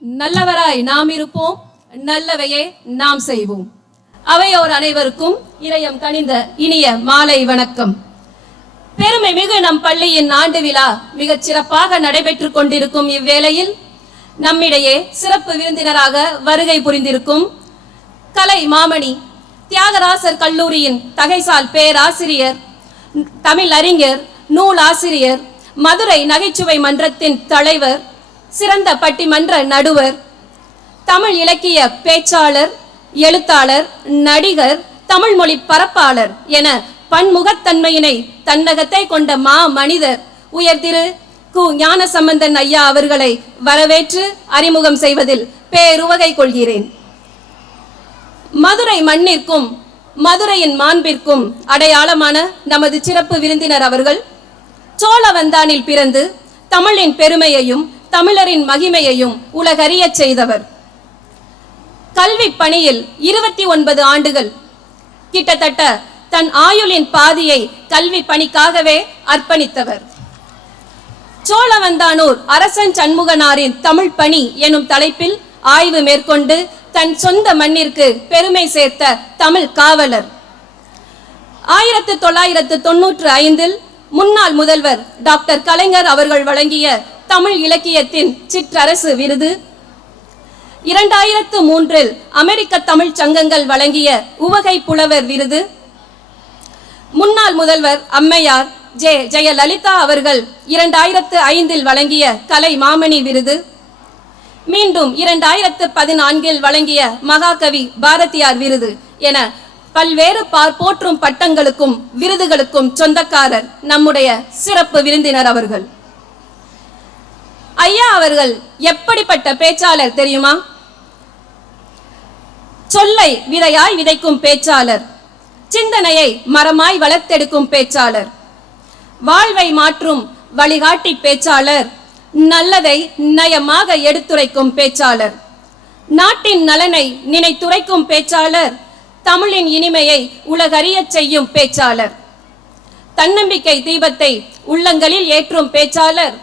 நல்லவராய் நாம் இருப்போம், நல்லவையே நாம் செய்வோம். அவையோர் அனைவருக்கும் இதயம் கனிந்த இனிய மாலை வணக்கம். பெருமை மிகு நம் பள்ளியின் ஆண்டு விழா மிகச் சிறப்பாக நடைபெற்றுக் கொண்டிருக்கும் இவ்வேளையில் நம்மிடையே சிறப்பு விருந்தினராக வருகை புரிந்திருக்கும் கலை மாமணி, தியாகராசர் கல்லூரியின் தகைசால் பேராசிரியர், தமிழ் அறிஞர், நூல் ஆசிரியர், மதுரை நகைச்சுவை மன்றத்தின் தலைவர், சிறந்த பட்டிமன்ற நடுவர், தமிழ் இலக்கிய பேச்சாளர், எழுத்தாளர், நடிகர், தமிழ் மொழி பரப்பாளர் என பன்முகத்தன்மையினை தன்னகத்தை கொண்ட மா மனிதர் உயர் திரு கு ஞானசம்பந்தன் ஐயா அவர்களை வரவேற்று அறிமுகம் செய்வதில் பேருவகை கொள்கிறேன். மதுரை மண்ணிற்கும் மதுரையின் மாண்பிற்கும் அடையாளமான நமது சிறப்பு விருந்தினர் அவர்கள் சோழவந்தானில் பிறந்து தமிழின் பெருமையையும் தமிழரின் மகிமையையும் உலகறிய செய்தவர். கல்வி பணியில் 29 ஆண்டுகள், கிட்டத்தட்ட தன் ஆயுளின் பாதியை கல்வி பணிக்காகவே அர்ப்பணித்தவர். சோழவந்தானூர் அரசன் சண்முகனாரின் தமிழ் பணி எனும் தலைப்பில் ஆய்வு மேற்கொண்டு தன் சொந்த மண்ணிற்கு பெருமை சேர்த்த தமிழ் காவலர். 1995 முன்னாள் முதல்வர் டாக்டர் கலைஞர் அவர்கள் வழங்கிய தமிழ் இலக்கியத்தின் சிற்றரசு விருது, 2003 அமெரிக்க தமிழ் சங்கங்கள் வழங்கிய உவகை புலவர் விருது, முன்னாள் முதல்வர் அம்மையார் ஜெயலலிதா அவர்கள் 2005 வழங்கிய கலை மாமணி விருது, மீண்டும் 2014 வழங்கிய மகாகவி பாரதியார் விருது என பல்வேறு போற்றும் பட்டங்களுக்கும் விருதுகளுக்கும் சொந்தக்காரர் நம்முடைய சிறப்பு விருந்தினர் அவர்கள். ஐயா அவர்கள் எப்படிப்பட்ட பேச்சாளர் தெரியுமா? சொல்லை விதையாய் விதைக்கும் பேச்சாளர், சிந்தனையை மரமாய் வளர்த்தெடுக்கும் பேச்சாளர், வாழ்வை மாற்றும் வழிகாட்டி பேச்சாளர், நல்லதை நயமாக எடுத்துரைக்கும் பேச்சாளர், நாட்டின் நலனை நினைத்துரைக்கும் பேச்சாளர், தமிழின் இனிமையை உலகறிய செய்யும் பேச்சாளர், தன்னம்பிக்கை தீபத்தை உள்ளங்களில் ஏற்றும் பேச்சாளர்,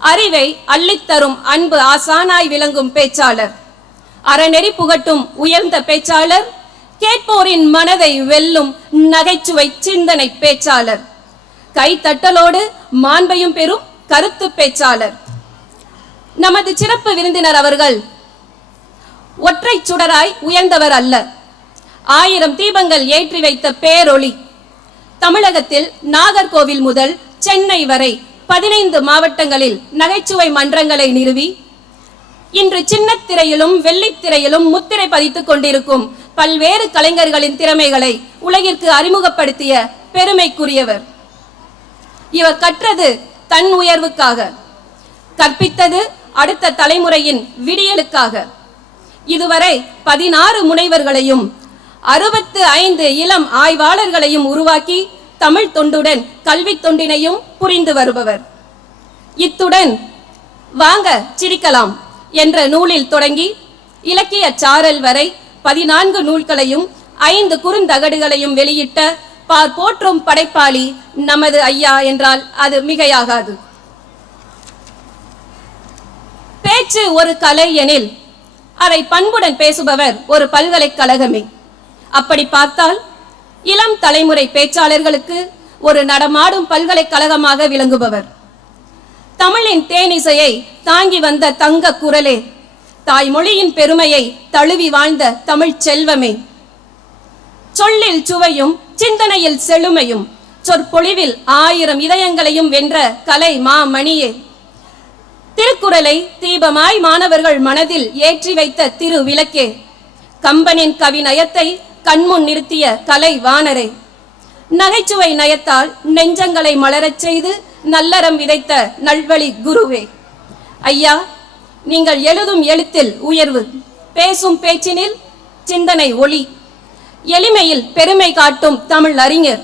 அறிவை அள்ளித்தரும் அன்பு ஆசானாய் விளங்கும் பேச்சாளர், அறநெறி புகட்டும் உயர்ந்த பேச்சாளர், கேட்போரின் மனதை வெல்லும் நகைச்சுவை சிந்தனை பேச்சாளர், கைத்தட்டலோடு மாண்பையும் பெறும் கருத்து பேச்சாளர். நமது சிறப்பு விருந்தினர் அவர்கள் ஒற்றை சுடராய் உயர்ந்தவர் அல்ல, 1000 தீபங்கள் ஏற்றி வைத்த பேரொளி. தமிழகத்தில் நாகர்கோவில் முதல் சென்னை வரை 15 மாவட்டங்களில் நகைச்சுவை மன்றங்களை நிறுவி இன்று சின்னத்திரையிலும் வெள்ளித்திரையிலும் முத்திரை பதித்துக் கொண்டிருக்கும் பல்வேறு கலைஞர்களின் திறமைகளை உலகிற்கு அறிமுகப்படுத்திய பெருமைக்குரியவர். இவர் கற்றது தன் உயர்வுக்காக, கற்பித்தது அடுத்த தலைமுறையின் விடியலுக்காக. இதுவரை 16 முனைவர்களையும் 65 இளம் ஆய்வாளர்களையும் உருவாக்கி தமிழ் தொண்டுடன் கல்வி தொண்டினையும் புரிந்து வருபவர். இத்துடன் வாங்க சிரிக்கலாம் என்ற நூலில் தொடங்கி இலக்கிய சாரல் வரை 14 நூல்களையும் 5 குறுந்தகடுகளையும் வெளியிட்ட போற்றும் படைப்பாளி நமது ஐயா என்றால் அது மிகையாகாது. பேச்சு ஒரு கலை எனில் அதை பண்புடன் பேசுபவர் ஒரு பல்கலைக்கழகமே. அப்படி பார்த்தால் இளம் தலைமுறை பேச்சாளர்களுக்கு ஒரு நடமாடும் பல்கலைக்கழகமாக விளங்குபவர். தமிழின் தேனிசையை தாங்கி வந்த தங்க குரலே, தாய்மொழியின் பெருமையை தழுவி வாழ்ந்த தமிழ் செல்வமே, சொல்லில் சுவையும் சிந்தனையில் செழுமையும் சொற்பொழிவில் 1000 இதயங்களையும் வென்ற கலை மாமணியே, திருக்குறளை தீபமாய் மாணவர்கள் மனதில் ஏற்றி வைத்த திரு விளக்கே, கம்பனின் கவிநயத்தை கண்முன் நிறுத்திய கலை வாணரே, நகைச்சுவை நயத்தால் நெஞ்சங்களை மலரச் செய்து நல்லறம் விதைத்த நல்வழி குருவே. ஐயா, நீங்கள் எழுதும் எழுத்தில் உயர்வு, பேசும் பேச்சினில் சிந்தனை ஒளி, எளிமையில் பெருமை காட்டும் தமிழ் அறிஞர்.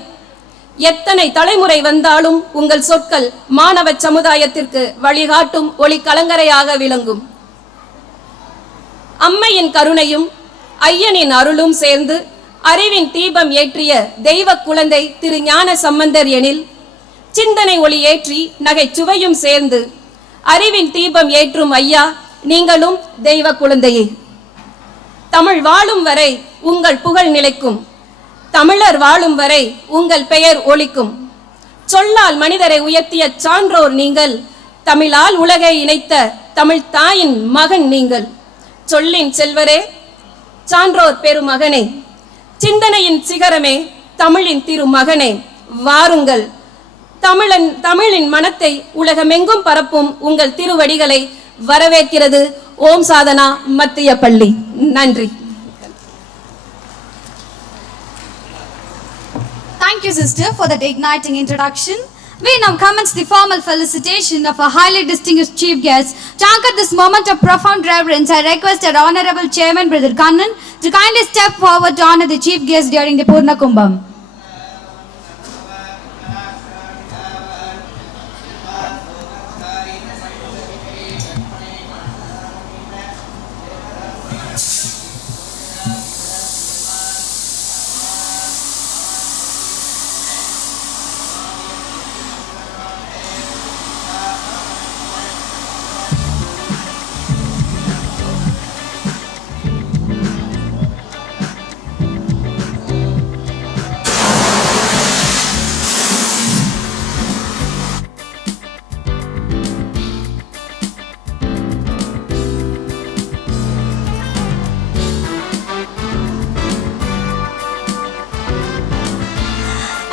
எத்தனை தலைமுறை வந்தாலும் உங்கள் சொற்கள் மாணவ சமுதாயத்திற்கு வழிகாட்டும் ஒளி கலங்கரையாக விளங்கும். அம்மையின் கருணையும் ஐயனின் அருளும் சேர்ந்து அறிவின் தீபம் ஏற்றிய தெய்வ குழந்தை திரு ஞான சம்பந்தர் எனில், சிந்தனை ஒளி ஏற்றி நகைச்சுவையும் சேர்ந்து அறிவின் தீபம் ஏற்றும் ஐயா நீங்களும் தெய்வ குழந்தையே. தமிழ் வாழும் வரை உங்கள் புகழ் நிலைக்கும். தமிழர் வாழும் வரை உங்கள் பெயர் ஒலிக்கும். சொல்லால் மனிதரை உயர்த்திய சான்றோர் நீங்கள். தமிழால் உலகை இணைத்த தமிழ் தாயின் மகன் நீங்கள். சொல்லின் செல்வரே, சான்றோர் பெருமகனே, சிந்தனையின் சிகரமே, தமிழின் திருமகனே, வாருங்கள். தமிழின் மனத்தை உலகமெங்கும் பரப்பும் உங்கள் திருவடிகளை வரவேற்கிறது ஓம் சாதனா மத்திய பள்ளி. நன்றி. Thank you, sister, for that igniting introduction. We now commence the formal felicitation of a highly distinguished chief guest. To anchor this moment of profound reverence, I request our Honorable Chairman, Brother Kannan, to kindly step forward to honor the chief guest during the Purna Kumbham.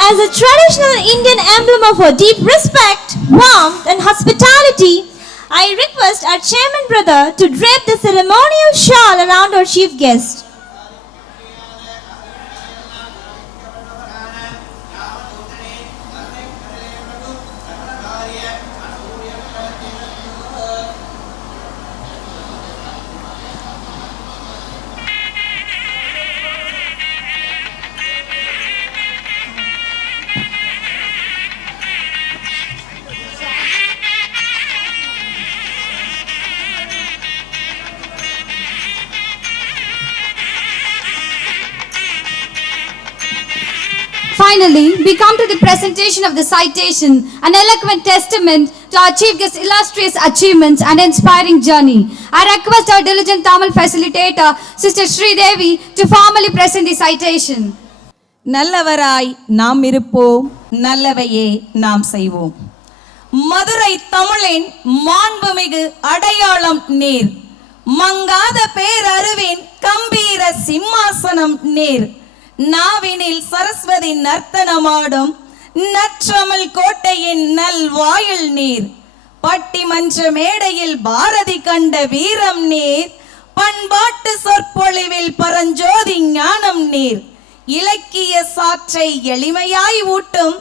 As a traditional Indian emblem of our deep respect, warmth and hospitality, I request our chairman brother to drape the ceremonial shawl around our chief guest. Finally, we come to the presentation of the citation, an eloquent testament to our chief guest's illustrious achievements and inspiring journey. I request our diligent Tamil facilitator, Sister Sri Devi, to formally present the citation. நல்லவராய் நாம் இருப்போம், நல்லவையே நாம் செய்வோம். மதுரை தமிழின் மாண்புமிகு அடையாளம் நீர். மங்காத பேரறிவின் கம்பீர சிம்மாசனம் நீர். நாவினில் சரஸ்வதி நர்த்தனமாடும் நற்றமிழ் கோட்டையின் நல்வாயில் நீர். பட்டிமன்ற மேடையில் பாரதி கண்ட வீரம் நீர். பண்பாட்டு சொற்பொழிவில் பரஞ்சோதி ஞானம் நீர். இலக்கிய சாற்றை எளிமையாய் ஊட்டும்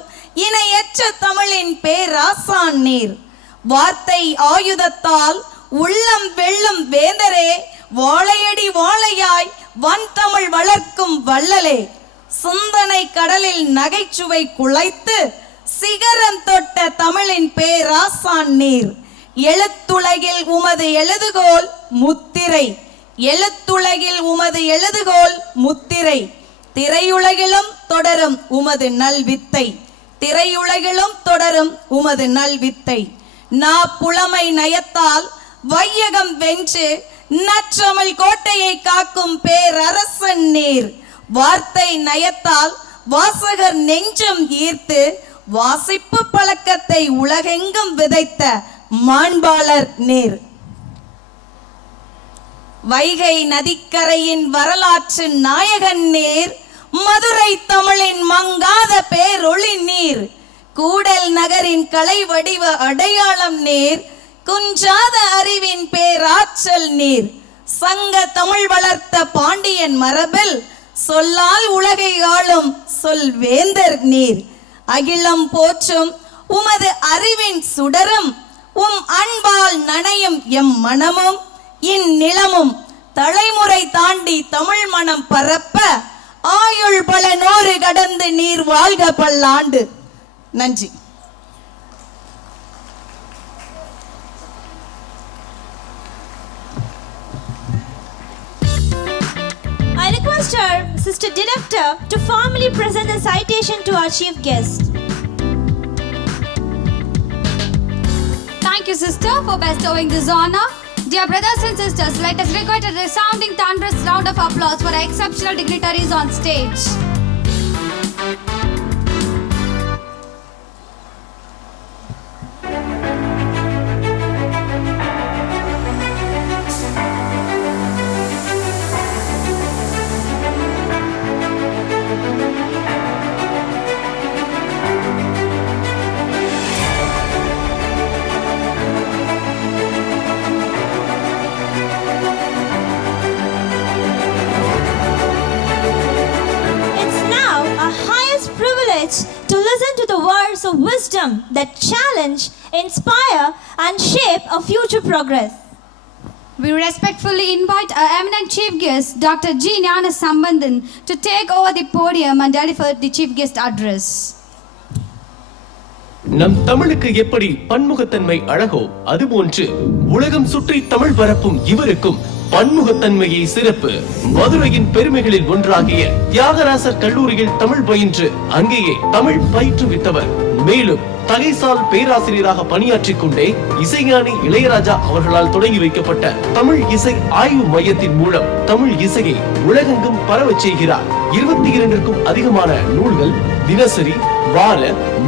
இணையற்ற தமிழின் பேராசான் நீர். வார்த்தை ஆயுதத்தால் உள்ளம் வெல்லும் வேந்தரே, வாழையடி வாழையாய் வன் தமிழ் வளர்க்கும் வள்ளலே. சிந்தனை கடலில் நகைச்சுவை குழைத்து சிகரம் தொட்ட தமிழின் பேராசான் நீர். எழுத்துலகில் உமது எழுதுகோல் முத்திரை. எழுத்துலகில் உமது எழுதுகோல் முத்திரை. திரையுலகிலும் தொடரும் உமது நல்வித்தை. திரையுலகிலும் தொடரும் உமது நல்வித்தை. நா புலமை நயத்தால் வையகம் வென்று நற்றமிழ் கோட்டையை காக்கும் பேரரசன் நீர். வார்த்தை நயத்தால் வாசகர் நெஞ்சம் ஈர்த்து வாசிப்பு பழக்கத்தை உலகெங்கும் விதைத்த மாண்பாளர் நீர். வைகை நதிக்கரையின் வரலாற்று நாயகன் நீர். மதுரை தமிழின் மங்காத பேரொளி நீர். கூடல் நகரின் கலை வடிவ அடையாளம் நீர். குஞ்சாத அறிவின் பேராற்றல் நீர். சங்க தமிழ் வளர்த்த பாண்டியன் மரபில் சொல்லால் உலகை ஆளும் சொல்வேந்தர் நீர். அகிலம் போற்றும் உமது அறிவின் சுடரும் அன்பால் நனையும் எம் மனமும் இந்நிலமும் தலைமுறை தாண்டி தமிழ் மனம் பரப்ப ஆயுள் பல நூறு கடந்து நீர் வாழ்க பல்லாண்டு. நன்றி. I request our Sister Director to formally present the citation to our chief guest. Thank you, sister, for bestowing this honor. Dear brothers and sisters, let us requite a resounding thunderous round of applause for our exceptional dignitaries on stage. To listen to the words of wisdom that challenge, inspire, and shape our future progress. We respectfully invite our eminent chief guest, Dr. G. Gnana Sambandhan, to take over the podium and deliver the chief guest address. நம் தமிழுக்கு எப்படி பன்முகத்தன்மை அழகோ அதுபோன்று உலகம் சுற்றி தமிழ் பரப்பும் இவருக்கும் பன்முகத்தன்மையை சிறப்பு. மதுரையின் பெருமைகளில் ஒன்றாகிய தியாகராசர் கல்லூரியில் தமிழ் பயின்று அங்கேயே தமிழ் பயிற்றுவித்தவர். மேலும் தகைசால் பேராசிரியராக பணியாற்றிக் கொண்டே இசைஞானி இளையராஜா அவர்களால் தொடங்கி வைக்கப்பட்ட தமிழ் இசை ஆய்வு மையத்தின் மூலம் தமிழ் இசையை உலகெங்கும் பரவச் செய்கிறார். 22க்கும் அதிகமான நூல்கள், தினசரி, வார,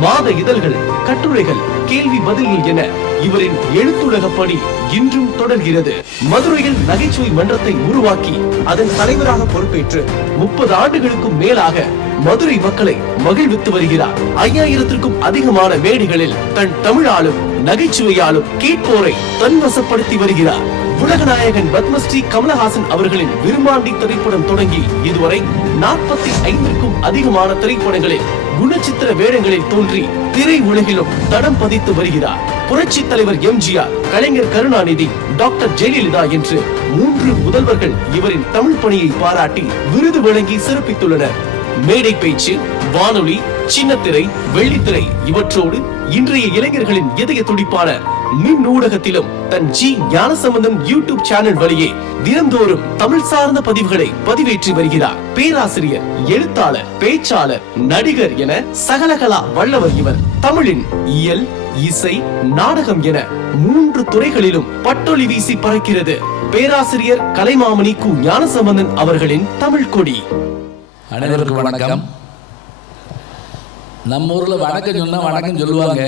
மாத இதழ்கள், கட்டுரைகள், கேள்வி பதில்கள் என இவரின் எழுத்துலக பணி இன்றும் தொடர்கிறது. மதுரையில் நகைச்சுவை மன்றத்தை உருவாக்கி அதன் தலைவராக பொறுப்பேற்று 30 ஆண்டுகளுக்கும் மேலாக மதுரை மக்களை மகிழ்வித்து வருகிறார். 5000த்திற்கும் அதிகமான மேடைகளில் தன் தமிழாலும் நகைச்சுவையாலும் கேட்போரை தன்வசப்படுத்தி வருகிறார். உலகநாயகன் பத்மஸ்ரீ கமலஹாசன் அவர்களின் விரும்மாண்டி திரைப்படம் தொடங்கி இதுவரை 45க்கும் அதிகமான திரைப்படங்களில் குணச்சித்திர வேடங்களில் தோன்றி திரை உலகிலும் தடம் பதித்து வருகிறார். புரட்சி தலைவர் எம்ஜிஆர், கலைஞர் கருணாநிதி, டாக்டர் ஜெயலலிதா என்று 3 முதல்வர்கள் இவரின் தமிழ் பணியை பாராட்டி விருது வழங்கி சிறப்பித்துள்ளனர். மேடை பேச்சு, வானொலி, சின்னத்திரை, வெள்ளித்திரை இவற்றோடு இன்றைய இளைஞர்களின் இதய துடிப்பான மின் ஊடகத்திலும் தன் ஜி ஞானசம்பந்தன் யூடியூப் சேனல் வழியே தினந்தோறும் தமிழ் சார்ந்த பதிவுகளை பதிவேற்றி வருகிறார். பேராசிரியர், எழுத்தாளர், பேச்சாளர், நடிகர் என சகலகலா வல்லவர் இவர். தமிழின் இயல், இசை, நாடகம் என 3 துறைகளிலும் பட்டொலி வீசி பறக்கிறது பேராசிரியர் கலைமாமணி கு ஞானசம்பந்தன் அவர்களின் தமிழ் கொடி. அனைவருக்கும் வணக்கம். நம்ம ஊர்ல வணக்கம் சொன்னா வணக்கம் சொல்லுவாங்க.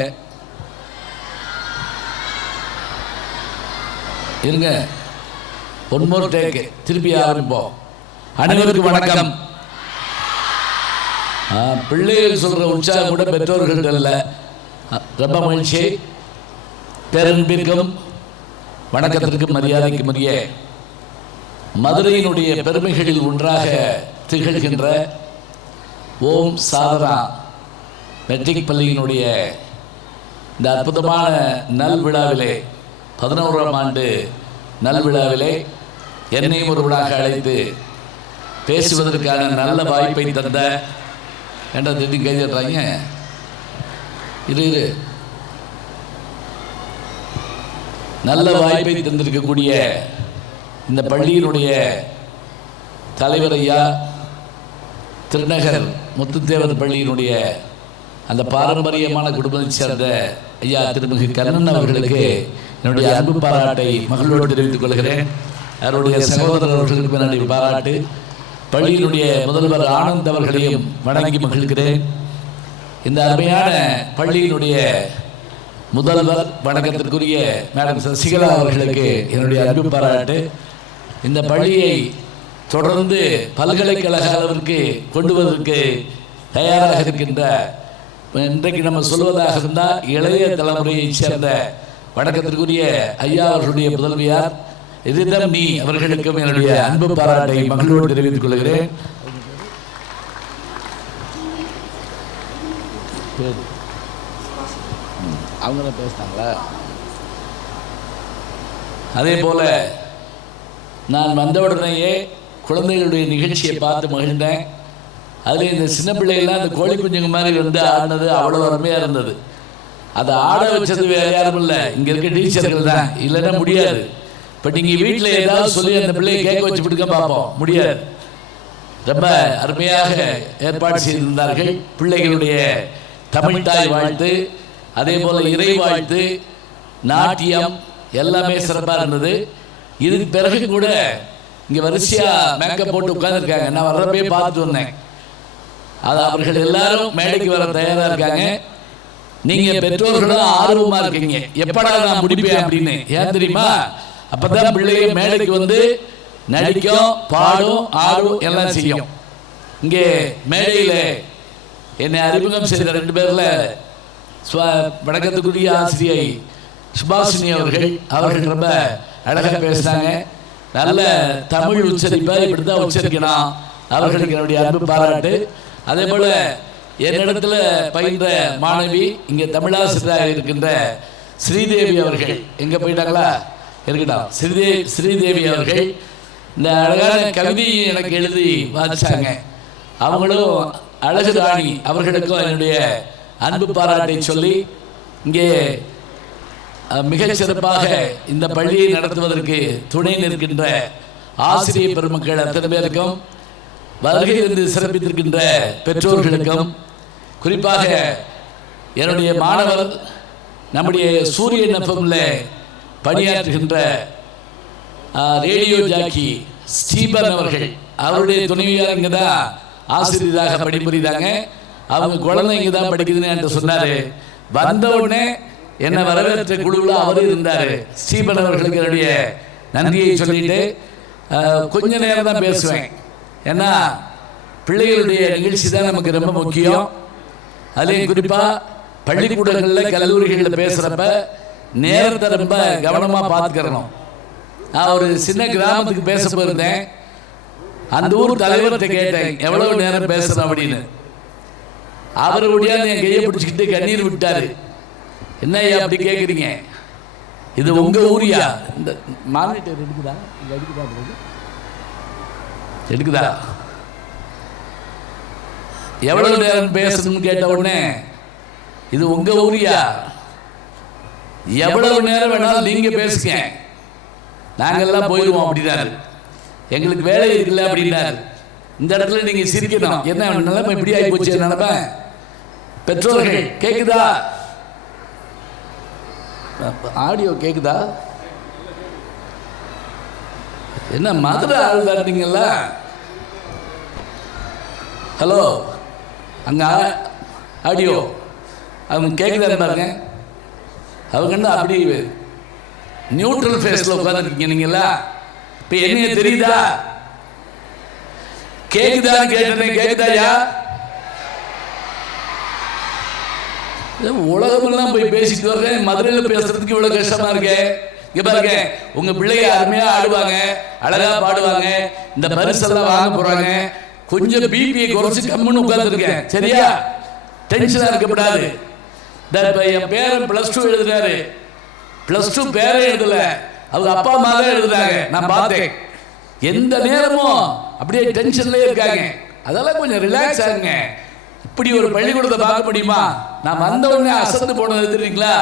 இருங்க, ஒன் மோர் டேக், திருப்பி ஆரம்பிப்போம். அனைவருக்கும் வணக்கம். பிள்ளைகள் சொல்ற உற்சாகம் கூட பெற்றோர்கள் அல்ல. ரொம்ப மகிழ்ச்சி. பேரன்பிற்கும் வணக்கத்திற்கும் மரியாதைக்கும் உரிய மதுரையினுடைய பெருமைகளில் ஒன்றாக திகழ்கின்ற ஓம் சாதனா மெட்ரிக் பள்ளியினுடைய இந்த அற்புதமான நல்விழாவிலே 11ஆம் ஆண்டு நல்விழாவிலே என்னையும் ஒரு விழாக அழைத்து பேசுவதற்கான நல்ல வாய்ப்பை தந்த என்ற திட்டி கைதட்டுறாங்க. இரு நல்ல வாய்ப்பை தந்திருக்கக்கூடிய இந்த பள்ளியினுடைய தலைவர் ஐயா, திருநகர் முத்துத்தேவர் பள்ளியினுடைய அந்த பாரம்பரியமான குடும்பத்தை சேர்ந்த ஐயா திருமிகு கண்ணன் அவர்களுக்கு என்னுடைய அன்பு பாராட்டை மகளோடு தெரிவித்துக் கொள்கிறேன். அவருடைய சகோதரர் அவர்களுக்கு என்னுடைய பாராட்டு. பள்ளியினுடைய முதல்வர் ஆனந்த் அவர்களையும் வணங்கி மகிழ்கிறேன். இந்த அருமையான பள்ளியினுடைய முதல்வர் வணக்கத்திற்குரிய மேடம் சசிகலா அவர்களுக்கு என்னுடைய அன்பு பாராட்டு. இந்த பள்ளியை தொடர்ந்து பல்கலைக்கழக அளவிற்கு கொண்டு வருவதற்கு தயாராக இருக்கின்ற, இன்றைக்கு நம்ம சொல்வதாக இருந்தால் இளைய தலைமுறையை சேர்ந்த வணக்கத்திற்குரிய ஐயா அவர்களுடைய முதல்வியார் எதிர்தம் நீ அவர்களுக்கும் என்னுடைய அன்பு பாராட்டை மகளோடு தெரிவித்துக் கொள்கிறேன். அவங்க பேசினாங்களா? அதே போல நான் வந்தவுடனேயே குழந்தைகளுடைய நிகழ்ச்சியை பார்த்து மகிழ்ந்தேன். அதில் இந்த சின்ன பிள்ளைகள்லாம் இந்த கோழி குஞ்சுங்க மாதிரி வந்து ஆடினது அவ்வளோ அருமையாக இருந்தது. அதை ஆட வச்சது வேறு யாரும் இல்லை, இங்கே இருக்க டீச்சர்கள் தான். இல்லைன்னா முடியாது. இப்போ நீங்கள் வீட்டில் ஏதாவது சொல்லி அந்த பிள்ளையை கேட்க வச்சு விட்டுக்க பார்ப்போம், முடியாது. ரொம்ப அருமையாக ஏற்பாடு செய்திருந்தார்கள். பிள்ளைகளுடைய தமிழ்தாய் வாழ்த்து, அதே போல் இறை வாழ்த்து, நாட்டியம் எல்லாமே சிறப்பாக இருந்தது. இதுக்கு பிறகு கூட இங்கே வரிசையாக மேக்கப் போட்டு உட்காந்துருக்காங்க. நான் வர்றப்பே பார்த்துட்டு வந்தேன். அது அவர்கள் எல்லாரும் மேடைக்கு வர தயாராக இருக்காங்க. நீங்கள் பெற்றோர்களும் ஆர்வமாக இருக்கீங்க, எப்படா நான் முடிப்பேன் அப்படின்னு. ஏன் தெரியுமா? அப்போ தான் பிள்ளைங்க மேடைக்கு வந்து நடிக்கும், பாடும், ஆடும், எல்லாம் செய்யும். இங்கே மேடையில் என்னை அறிமுகம் செய்த 2 பேரில் வணக்கத்துக்குரிய ஆசிரியை சுபாஷினி அவர்கள் ரொம்ப அழகாக பேசுனாங்க. நல்ல தமிழ் உச்சரிப்பை இப்படி தான் உச்சரிக்கணும். அவர்களுக்கு என்னுடைய அன்பு பாராட்டு. அதே போல் என்னிடத்தில் பயின்ற மாணவி இங்கே தமிழாசிரியராக இருக்கின்ற ஸ்ரீதேவி அவர்கள் எங்கே போயிட்டாங்களா? இருக்கட்டும். ஸ்ரீதேவி அவர்கள் இந்த அழகான கவிதையை எனக்கு எழுதி வாசித்தாங்க. அவங்களும் அழகு ராணி அவர்களுக்கும் என்னுடைய அன்பு பாராட்டை சொல்லி இங்கே மிகச் சிறப்பாக இந்த பள்ளியை நடத்துவதற்கு துணை நிற்கின்ற ஆசிரியர் பெருமக்கள் அத்தனை பேருக்கும், வருகை இருந்து சிறப்பித்திருக்கின்ற பெற்றோர்களுக்கும், குறிப்பாக என்னுடைய மாணவர் நம்முடைய சூரியன் எஃப்எம்ல பணியாற்றுகின்ற ரேடியோ ஜாக்கி ஸ்டீபன் அவர்கள், அவருடைய துணைவியார் இங்கே தான் ஆசிரியராக பணிபுரிந்தாங்க. அவங்க குழந்தை இங்கே தான் படிக்குதுன்னு என்று சொன்னார். வந்த உடனே என்னை வரவேற்ற குழுவில் அவர் இருந்தார். ஸ்டீபன் அவர்களுக்கு என்னுடைய நன்றியை சொல்லிட்டு கொஞ்ச நேரம் தான் பேசுவேன். ஏன்னா பிள்ளைகளுடைய நிகழ்ச்சி தான் நமக்கு ரொம்ப முக்கியம். அதுலேயும் குறிப்பாக பள்ளிக்கூடங்களில் கல்லூரிகளில் பேசுகிறப்ப நேரத்தை ரொம்ப கவனமாக பார்த்துக்கிறணும். நான் ஒரு சின்ன கிராமத்துக்கு பேச போயிருந்தேன். அந்த ஊர் தலைவர்கிட்ட கேட்டேன், எவ்வளோ நேரம் பேசுகிறேன் அப்படின்னு. அவருடைய என் கையை பிடிச்சிக்கிட்டு கண்ணீர் விட்டார். என்ன அப்படி கேட்குறீங்க? இது உங்கள் ஊரியா? இந்த மானிட்டர் எடுக்குதா? எவ்வளவு நேரம் பேசணும்னு கேட்ட உடனே, இது உங்க ஊரியா? எவ்வளவு நேரம் வேணாலும் நீங்க பேசுங்க, நாங்கெல்லாம் போயிடுவோம் அப்படின்னாரு. எங்களுக்கு வேலை இருக்குல்ல அப்படின்னாரு. இந்த இடத்துல நீங்க சிரிக்கணும். என்ன நிலைமை இப்படி ஆகி போச்சு நினைப்பேன். பெற்றோர்கள் கேக்குதா? ஆடியோ கேக்குதா? என்ன மதுரை ஆள் தாண்டிங்கல்ல? ஹலோ, அங்க ஆடியோ அவங்க கேக்குதா பாருங்க. அவங்க என்ன அப்படி நியூட்ரல் ஃபேஸ்ல உட்காந்துருக்கீங்க நீங்களா? இப்ப என்ன தெரியுதா? கேக்குதா கேட்டேன். கேக்குதாயா? உலகமெல்லாம் போய் பேசிட்டு வர்றேன், மதுரையில் பேசுறதுக்கு இவ்வளவு கஷ்டமா இருக்கு. இங்க பாருங்க, உங்க பிள்ளைங்க அருமையா ஆடுவாங்க, அழகா பாடுவாங்க, இந்த பரிசெல்லாம் வாங்க போறாங்க. கொஞ்சம் பிபியை குறைச்சு கம்முன்னு உட்கார்ந்துருக்கேன், சரியா? டென்ஷனா இருக்கக்கூடாது. என் பேரன் +2 எழுதுறாரு. +2 பேரே எழுதல, அவங்க அப்பா அம்மா தான் எழுதுறாங்க. நான் பார்த்தேன். எந்த நேரமும் அப்படியே டென்ஷன்லயே இருக்காங்க. அதெல்லாம் கொஞ்சம் ரிலாக்ஸ் ஆகுங்க. இப்படி ஒரு பள்ளிக்கூடத்தை பார்க்க முடியுமா? நான் வந்த உடனே அசந்து போனது தெரியுங்களா?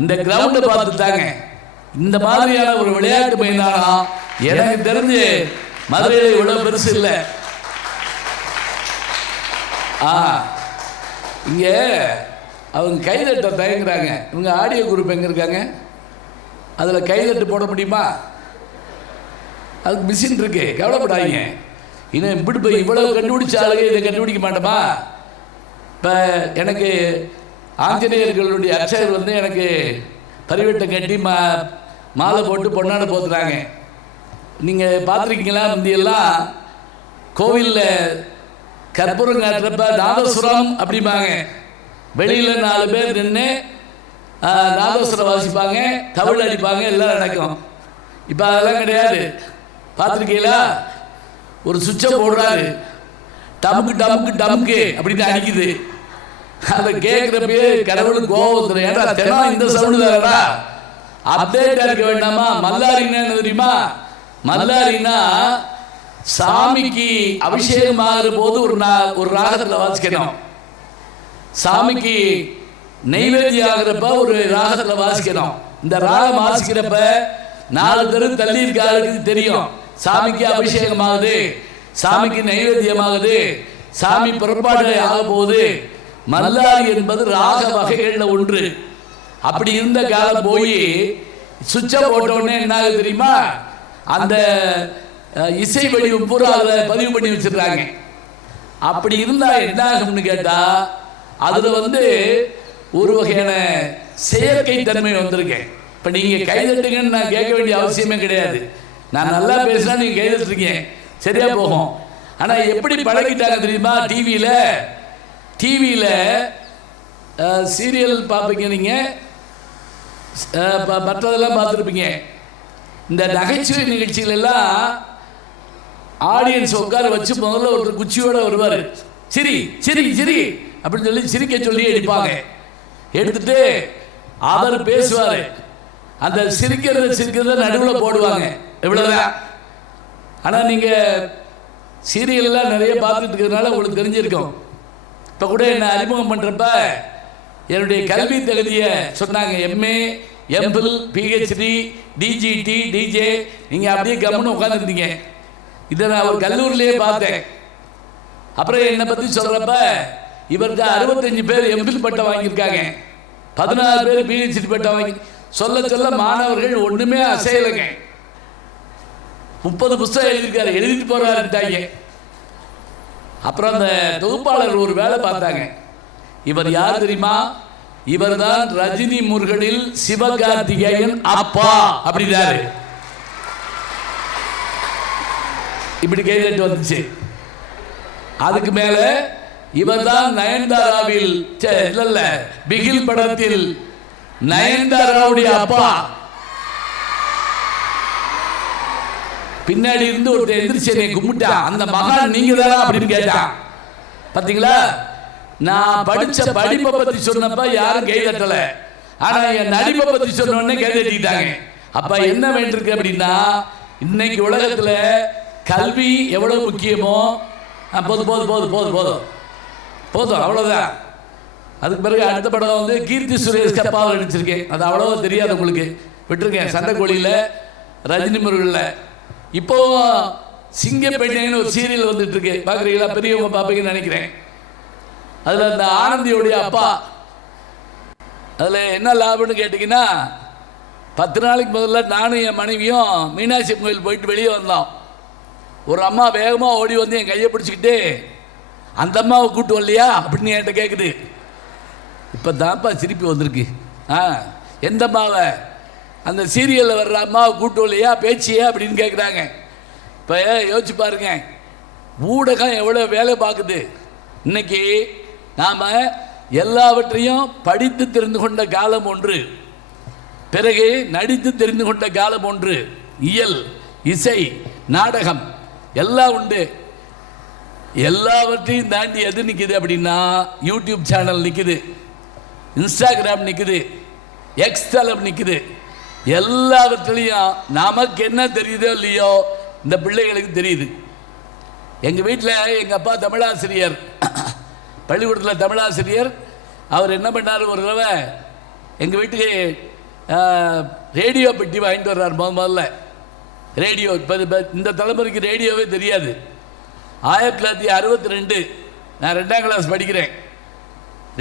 இந்த கிரவுண்டை பார்த்துட்டாங்க. இந்த மாதிரியான ஒரு விளையாட்டு மைதானம் எனக்கு தெரிஞ்சு மதுரையில் இவ்வளவு பெருசு இல்லை. இங்க அவங்க கைதட்ட தயங்குறாங்க. இவங்க ஆடியோ குரூப் எங்க இருக்காங்க? அதுல கைதட்டு போட முடியுமா? அதுக்கு மிஷின் இருக்கு, கவலைப்படாதீங்க. இன்னும் இப்படி போய் இவ்வளவு கண்டுபிடிச்சாலே இதை கண்டுபிடிக்க மாட்டோமா? இப்போ எனக்கு ஆஞ்சநேயர்களுடைய அர்ச்சகர் வந்து எனக்கு பரிவட்டை கட்டி மாலை போட்டு பொன்னாடை போத்துறாங்க. நீங்கள் பார்த்துருக்கீங்களா? முந்தியெல்லாம் கோவிலில் கற்பூரம் காட்டுறப்ப நாதசுரம் அப்படிம்பாங்க. வெளியில் 4 பேர் நின்று நாதசுரம் வாசிப்பாங்க, தவிழ் அடிப்பாங்க, எல்லாம் நடக்கும். இப்போ அதெல்லாம் கிடையாது. பார்த்துருக்கீங்களா? ஒரு சுவிட்சை போடுறாரு, டமுக்கு டமுக்கு டமுக்கு அப்படின்னு அடிக்குது. அதை கேட்குறப்பே கடவுளுக்கு கோபம் வந்துடும். ஏன்னா தினம் இந்த சவுண்டு தானடா, அப்டேட் இருக்க வேண்டாமா? மல்லாரின்னா என்ன தெரியுமா? மல்லாரின்னா சாமிக்கு அபிஷேகம் ஆகிற போது ஒரு ராகத்தில் வாசிக்கணும். சாமிக்கு நெய்வேத்தியம் ஆகிறப்ப ஒரு ராகத்தில் வாசிக்கணும். இந்த ராகம் வாசிக்கிறப்ப 4 தெரு தள்ளி இருக்க ஆளுக்கு தெரியும் சாமிக்கு அபிஷேகம் ஆகுது, சாமிக்கு நைவேத்தியமாகுது, சாமி புறப்பாடு ஆக போகுது. மல்லாரி என்பது ராக வகைகளில் ஒன்று. அப்படி இருந்த காலம் போய் சுவிட்சை போட்ட உடனே என்ன ஆகுது தெரியுமா? அந்த இசை வடிவம் பூரா அதில் பதிவு பண்ணி வச்சிருக்காங்க. அப்படி இருந்தால் என்ன ஆகும்னு கேட்டால் அதில் ஒரு வகையான செயற்கை தன்மை வந்திருக்கேன். இப்போ நீங்கள் கைதட்டுங்கன்னு நான் கேட்க வேண்டிய அவசியமே கிடையாது. நான் நல்லா பேசினா நீங்கள் கைதட்டுறீங்க, சரியா போகும். ஆனால் எப்படி பழகிட்டாங்க தெரியுமா? டிவியில் சீரியல் பார்ப்பீங்க, நீங்கள் மற்றதெல்லாம் பார்த்துருப்பீங்க. இந்த நகைச்சுவை நிகழ்ச்சிகள் எல்லாம் ஆடியன்ஸ் உட்கார வச்சு முதல்ல ஒரு குச்சியோட வருவார். சிரி சிரி சிரி அப்படின்னு சொல்லி சிரிக்க சொல்லி எடுப்பாங்க. எடுத்துட்டு அவர் பேசுவார். அந்த சிரிக்கிறத நடுவில் போடுவாங்க. இவ்வளவுதான். ஆனால் நீங்கள் சீரியல்லாம் நிறைய பார்த்துட்டு இருக்கிறதுனால உங்களுக்கு தெரிஞ்சிருக்கும். இப்போ கூட என்ன அறிமுகம் பண்ணுறப்ப என்னுடைய கல்வி தகுதியை சொன்னாங்க. MA, MPhil, PhD, டிஜிடி, DJ. நீங்கள் அப்படியே கம்முன்னு உட்காந்துருந்தீங்க. இதை நான் ஒரு கல்லூரிலேயே பார்த்தேன். அப்புறம் என்னை பற்றி சொல்கிறப்ப இவருக்கு 65 பேர் எம்பில் பட்டம் வாங்கியிருக்காங்க, 16 பேர் பிஹெச்டி பட்டம் வாங்கி சொல்ல மாணவர்கள் ஒன்றுமே அசையலைங்க. 30 புத்தகம் எழுதியிருக்காரு, எழுதிட்டு போகிறாருட்டாங்க. அப்புறம் அந்த தொகுப்பாளர் ஒரு வேலை பார்த்தாங்க. இவர் யார் தெரியுமா? இவர் தான் ரஜினி முருகனில் சிவகார்த்திகேயன் அப்பா அப்படின்னாரு. இப்படி கைதட்டு வந்துச்சு. அதுக்கு மேல இவர் தான் நயன்தாராவில் இல்ல பிகில் படத்தில் நயன்தாராவுடைய அப்பா. பின்னாடி இருந்து ஒரு எந்திரிச்சு கும்பிட்டான். அந்த மகான் நீங்க தானா அப்படின்னு கேட்டான். பாத்தீங்களா? நான் படிச்ச படிப்பை பத்தி சொன்னப்ப யாரும் கை தட்டல. ஆனா என் நடிப்பை பத்தி சொன்ன உடனே கை தட்டிட்டாங்க. அப்ப என்ன வேண்டியிருக்கு அப்படின்னா, இன்னைக்கு உலகத்துல கல்வி எவ்வளவு முக்கியமோ போதும் போதும் போதும் போதும் போதும் போதும் அவ்வளவுதான். அதுக்கு பிறகு அடுத்த படம் கீர்த்தி சுரேஷ் கப்பாவை நடிச்சிருக்கேன். அது அவ்வளவு தெரியாது உங்களுக்கு, விட்டுருக்கேன். சண்டைக்கோழியில், ரஜினி முருகனில். இப்போ சிங்கப்பெண்ணைன்னு ஒரு சீரியல் வந்துட்டு இருக்கு, பார்க்குறீங்களா? பெரியவங்க பார்ப்பீங்கன்னு நினைக்கிறேன். அதில் அந்த ஆனந்தியோடைய அப்பா. அதில் என்ன லாபம்னு கேட்டிங்கன்னா, 10 நாளைக்கு முதல்ல நானும் என் மனைவியும் மீனாட்சி கோயில் போயிட்டு வெளியே வந்தோம். ஒரு அம்மா வேகமாக ஓடி வந்து என் கையை பிடிச்சிக்கிட்டு, அந்த அம்மாவை கூட்டு வரலையா அப்படின்னு என்கிட்ட கேட்குது. இப்போ தான்ப்பா சிரிப்பு வந்திருக்கு. எந்த அம்மாவை? அந்த சீரியலில் வர்ற அம்மாவை கூட்டு வரலையா, பேச்சியா அப்படின்னு கேட்குறாங்க. இப்போ யோசிச்சு பாருங்க, ஊடகம் எவ்வளோ வேலை பார்க்குது. இன்னைக்கு நாம் எல்லாவற்றையும் படித்து தெரிந்து கொண்ட காலம் ஒன்று, பிறகு நடித்து தெரிந்து கொண்ட காலம் ஒன்று. இயல், இசை, நாடகம் எல்லாம் உண்டு. எல்லாவற்றையும் தாண்டி எது நிற்குது அப்படின்னா, யூடியூப் சேனல் நிற்குது, இன்ஸ்டாகிராம் நிற்குது, எக்ஸ் தளம் நிற்குது. எல்லாவற்றிலையும் நமக்கு என்ன தெரியுதோ இல்லையோ இந்த பிள்ளைகளுக்கு தெரியுது. எங்கள் வீட்டில் எங்கள் அப்பா தமிழாசிரியர், பள்ளிக்கூடத்தில் தமிழாசிரியர். அவர் என்ன பண்ணார், ஒரு தடவை எங்கள் வீட்டுக்கு ரேடியோ பெட்டி வாங்கிட்டு வர்றார். முதல்ல ரேடியோ. இப்போ இந்த தலைமுறைக்கு ரேடியோவே தெரியாது. 1962 நான் 2ஆம் கிளாஸ் படிக்கிறேன்.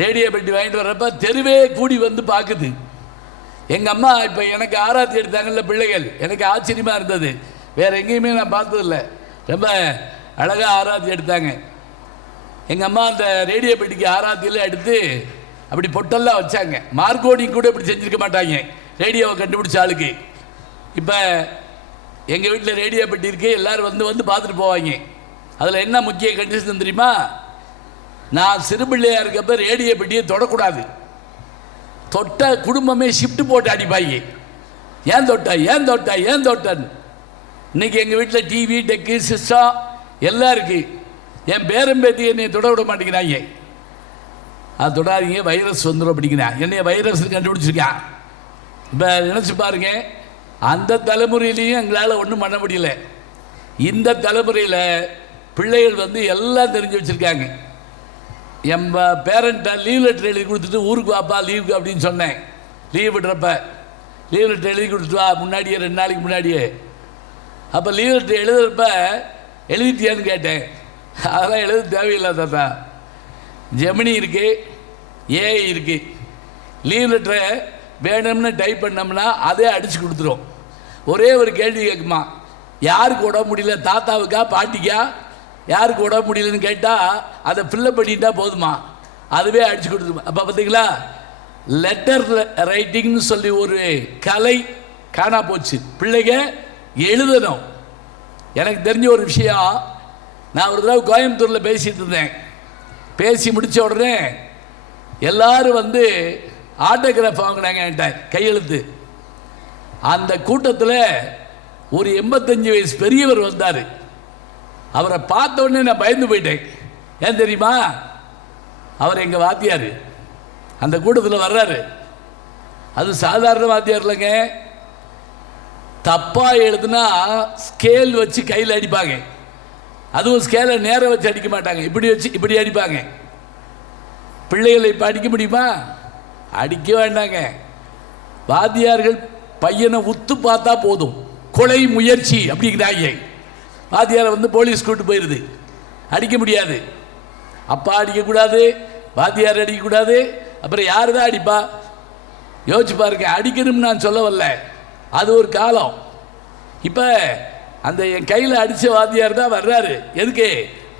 ரேடியோ பெட்டி வாங்கிட்டு வர்றப்ப தெருவே கூடி வந்து பார்க்குது. எங்கள் அம்மா இப்போ எனக்கு ஆராத்தி எடுத்தாங்கல்ல பிள்ளைகள், எனக்கு ஆச்சரியமாக இருந்தது. வேறு எங்கேயுமே நான் பார்த்ததில்லை. ரொம்ப அழகாக ஆராத்தி எடுத்தாங்க. எங்கள் அம்மா அந்த ரேடியோ பெட்டிக்கு ஆராத்தியில் எடுத்து அப்படி பொட்டெல்லாம் வச்சாங்க. மார்க்கோடிங் கூட இப்படி செஞ்சுருக்க மாட்டாங்க ரேடியோவை கண்டுபிடிச்ச ஆளுக்கு. இப்போ எங்கள் வீட்டில் ரேடியோ பெட்டி இருக்கு, எல்லோரும் வந்து பார்த்துட்டு போவாங்க. அதில் என்ன முக்கிய கண்டிஷன் தெரியுமா? நான் சிறுபிள்ளையாக இருக்கப்போ ரேடியோ பெட்டியை தொடக்கூடாது. தொட்ட குடும்பமே ஷிஃப்ட் போட்டு அடிப்பாங்க. ஏன் தொட்ட ஏன் தொட்ட ஏன் தொட்டன்னு. இன்னைக்கு எங்கள் வீட்டில் டிவி, டெக்கு, சிஸ்டம் எல்லாம் இருக்குது. என் பேரம்பேத்தி என்னை தொட விட மாட்டேங்கிறாங்க. அது தொடாதீங்க, வைரஸ் வந்துடும் அப்படிங்கிறான். என்னைய வைரஸ் கண்டுபிடிச்சிருக்கான். இப்போ நினச்சி பாருங்க, அந்த தலைமுறையிலையும் எங்களால் ஒன்றும் பண்ண முடியல. இந்த தலைமுறையில் பிள்ளைகள் எல்லாம் தெரிஞ்சு வச்சுருக்காங்க. என் பேரண்ட்டை லீவ் லெட்டர் எழுதி கொடுத்துட்டு ஊருக்கு வாப்பா லீவுக்கு அப்படின்னு சொன்னேன். லீவ் விடுறப்ப லீவ் லெட்டர் எழுதி கொடுத்துட்டு வா, முன்னாடியே 2 நாளைக்கு முன்னாடியே. அப்போ லீவ் லெட்டர் எழுதுறப்ப எழுதிட்டியான்னு கேட்டேன். அதெல்லாம் எழுத தேவையில்லை தாத்தா, ஜெமினி இருக்குது, ஏஐ இருக்குது. லீவ் லெட்டரை வேணும்னு டைப் பண்ணோம்னா அதே அடித்து கொடுத்துரும். ஒரே ஒரு கேள்வி கேட்குமா, யாருக்கு உடம்பு முடியல, தாத்தாவுக்கா பாட்டிக்கா, யாருக்கு உடம்பு முடியலன்னு கேட்டால் அதை ஃபில்லப் பண்ணிட்டா போதுமா, அதுவே அடிச்சு கொடுத்துருமா. அப்போ பார்த்தீங்களா, லெட்டர் ரைட்டிங்னு சொல்லி ஒரு கலை காணா போச்சு. பிள்ளைங்க எழுதணும். எனக்கு தெரிஞ்ச ஒரு விஷயம், நான் ஒரு தடவை கோயம்புத்தூரில் பேசிகிட்டு இருந்தேன். பேசி முடித்த உடனே எல்லாரும் வந்து ஆட்டோகிராஃப் வாங்கினாங்க என்கிட்ட, கையெழுத்து. அந்த கூட்டத்தில் ஒரு 85 வயசு பெரியவர் வந்தார். அவரை பார்த்த உடனே நான் பயந்து போயிட்டேன். ஏன் தெரியுமா, அவர் எங்கள் வாத்தியார். அந்த கூட்டத்தில் வர்றாரு. அது சாதாரண வாத்தியார் இல்லைங்க. தப்பாக எழுதுனா ஸ்கேல் வச்சு கையில் அடிப்பாங்க. அதுவும் ஸ்கேலை நேரம் வச்சு அடிக்க மாட்டாங்க, இப்படி வச்சு இப்படி அடிப்பாங்க. பிள்ளைகளை இப்போ அடிக்க முடியுமா? அடிக்க வேண்டாங்க. வாத்தியார்கள் பையனை உத்து பார்த்தா போதும், கொலை முயற்சி அப்படிங்கிறாங்க. வாத்தியாரை வந்து போலீஸ் கூட்டு போயிடுது. அடிக்க முடியாது. அப்பா அடிக்கக்கூடாது, வாத்தியார் அடிக்கக்கூடாது, அப்புறம் யார் தான் அடிப்பா? யோசிச்சு பாருங்க. அடிக்கணும்னு நான் சொல்ல வரல, அது ஒரு காலம். இப்போ அந்த என் கையில் அடித்த வாத்தியார் தான் வர்றாரு. எதுக்கு?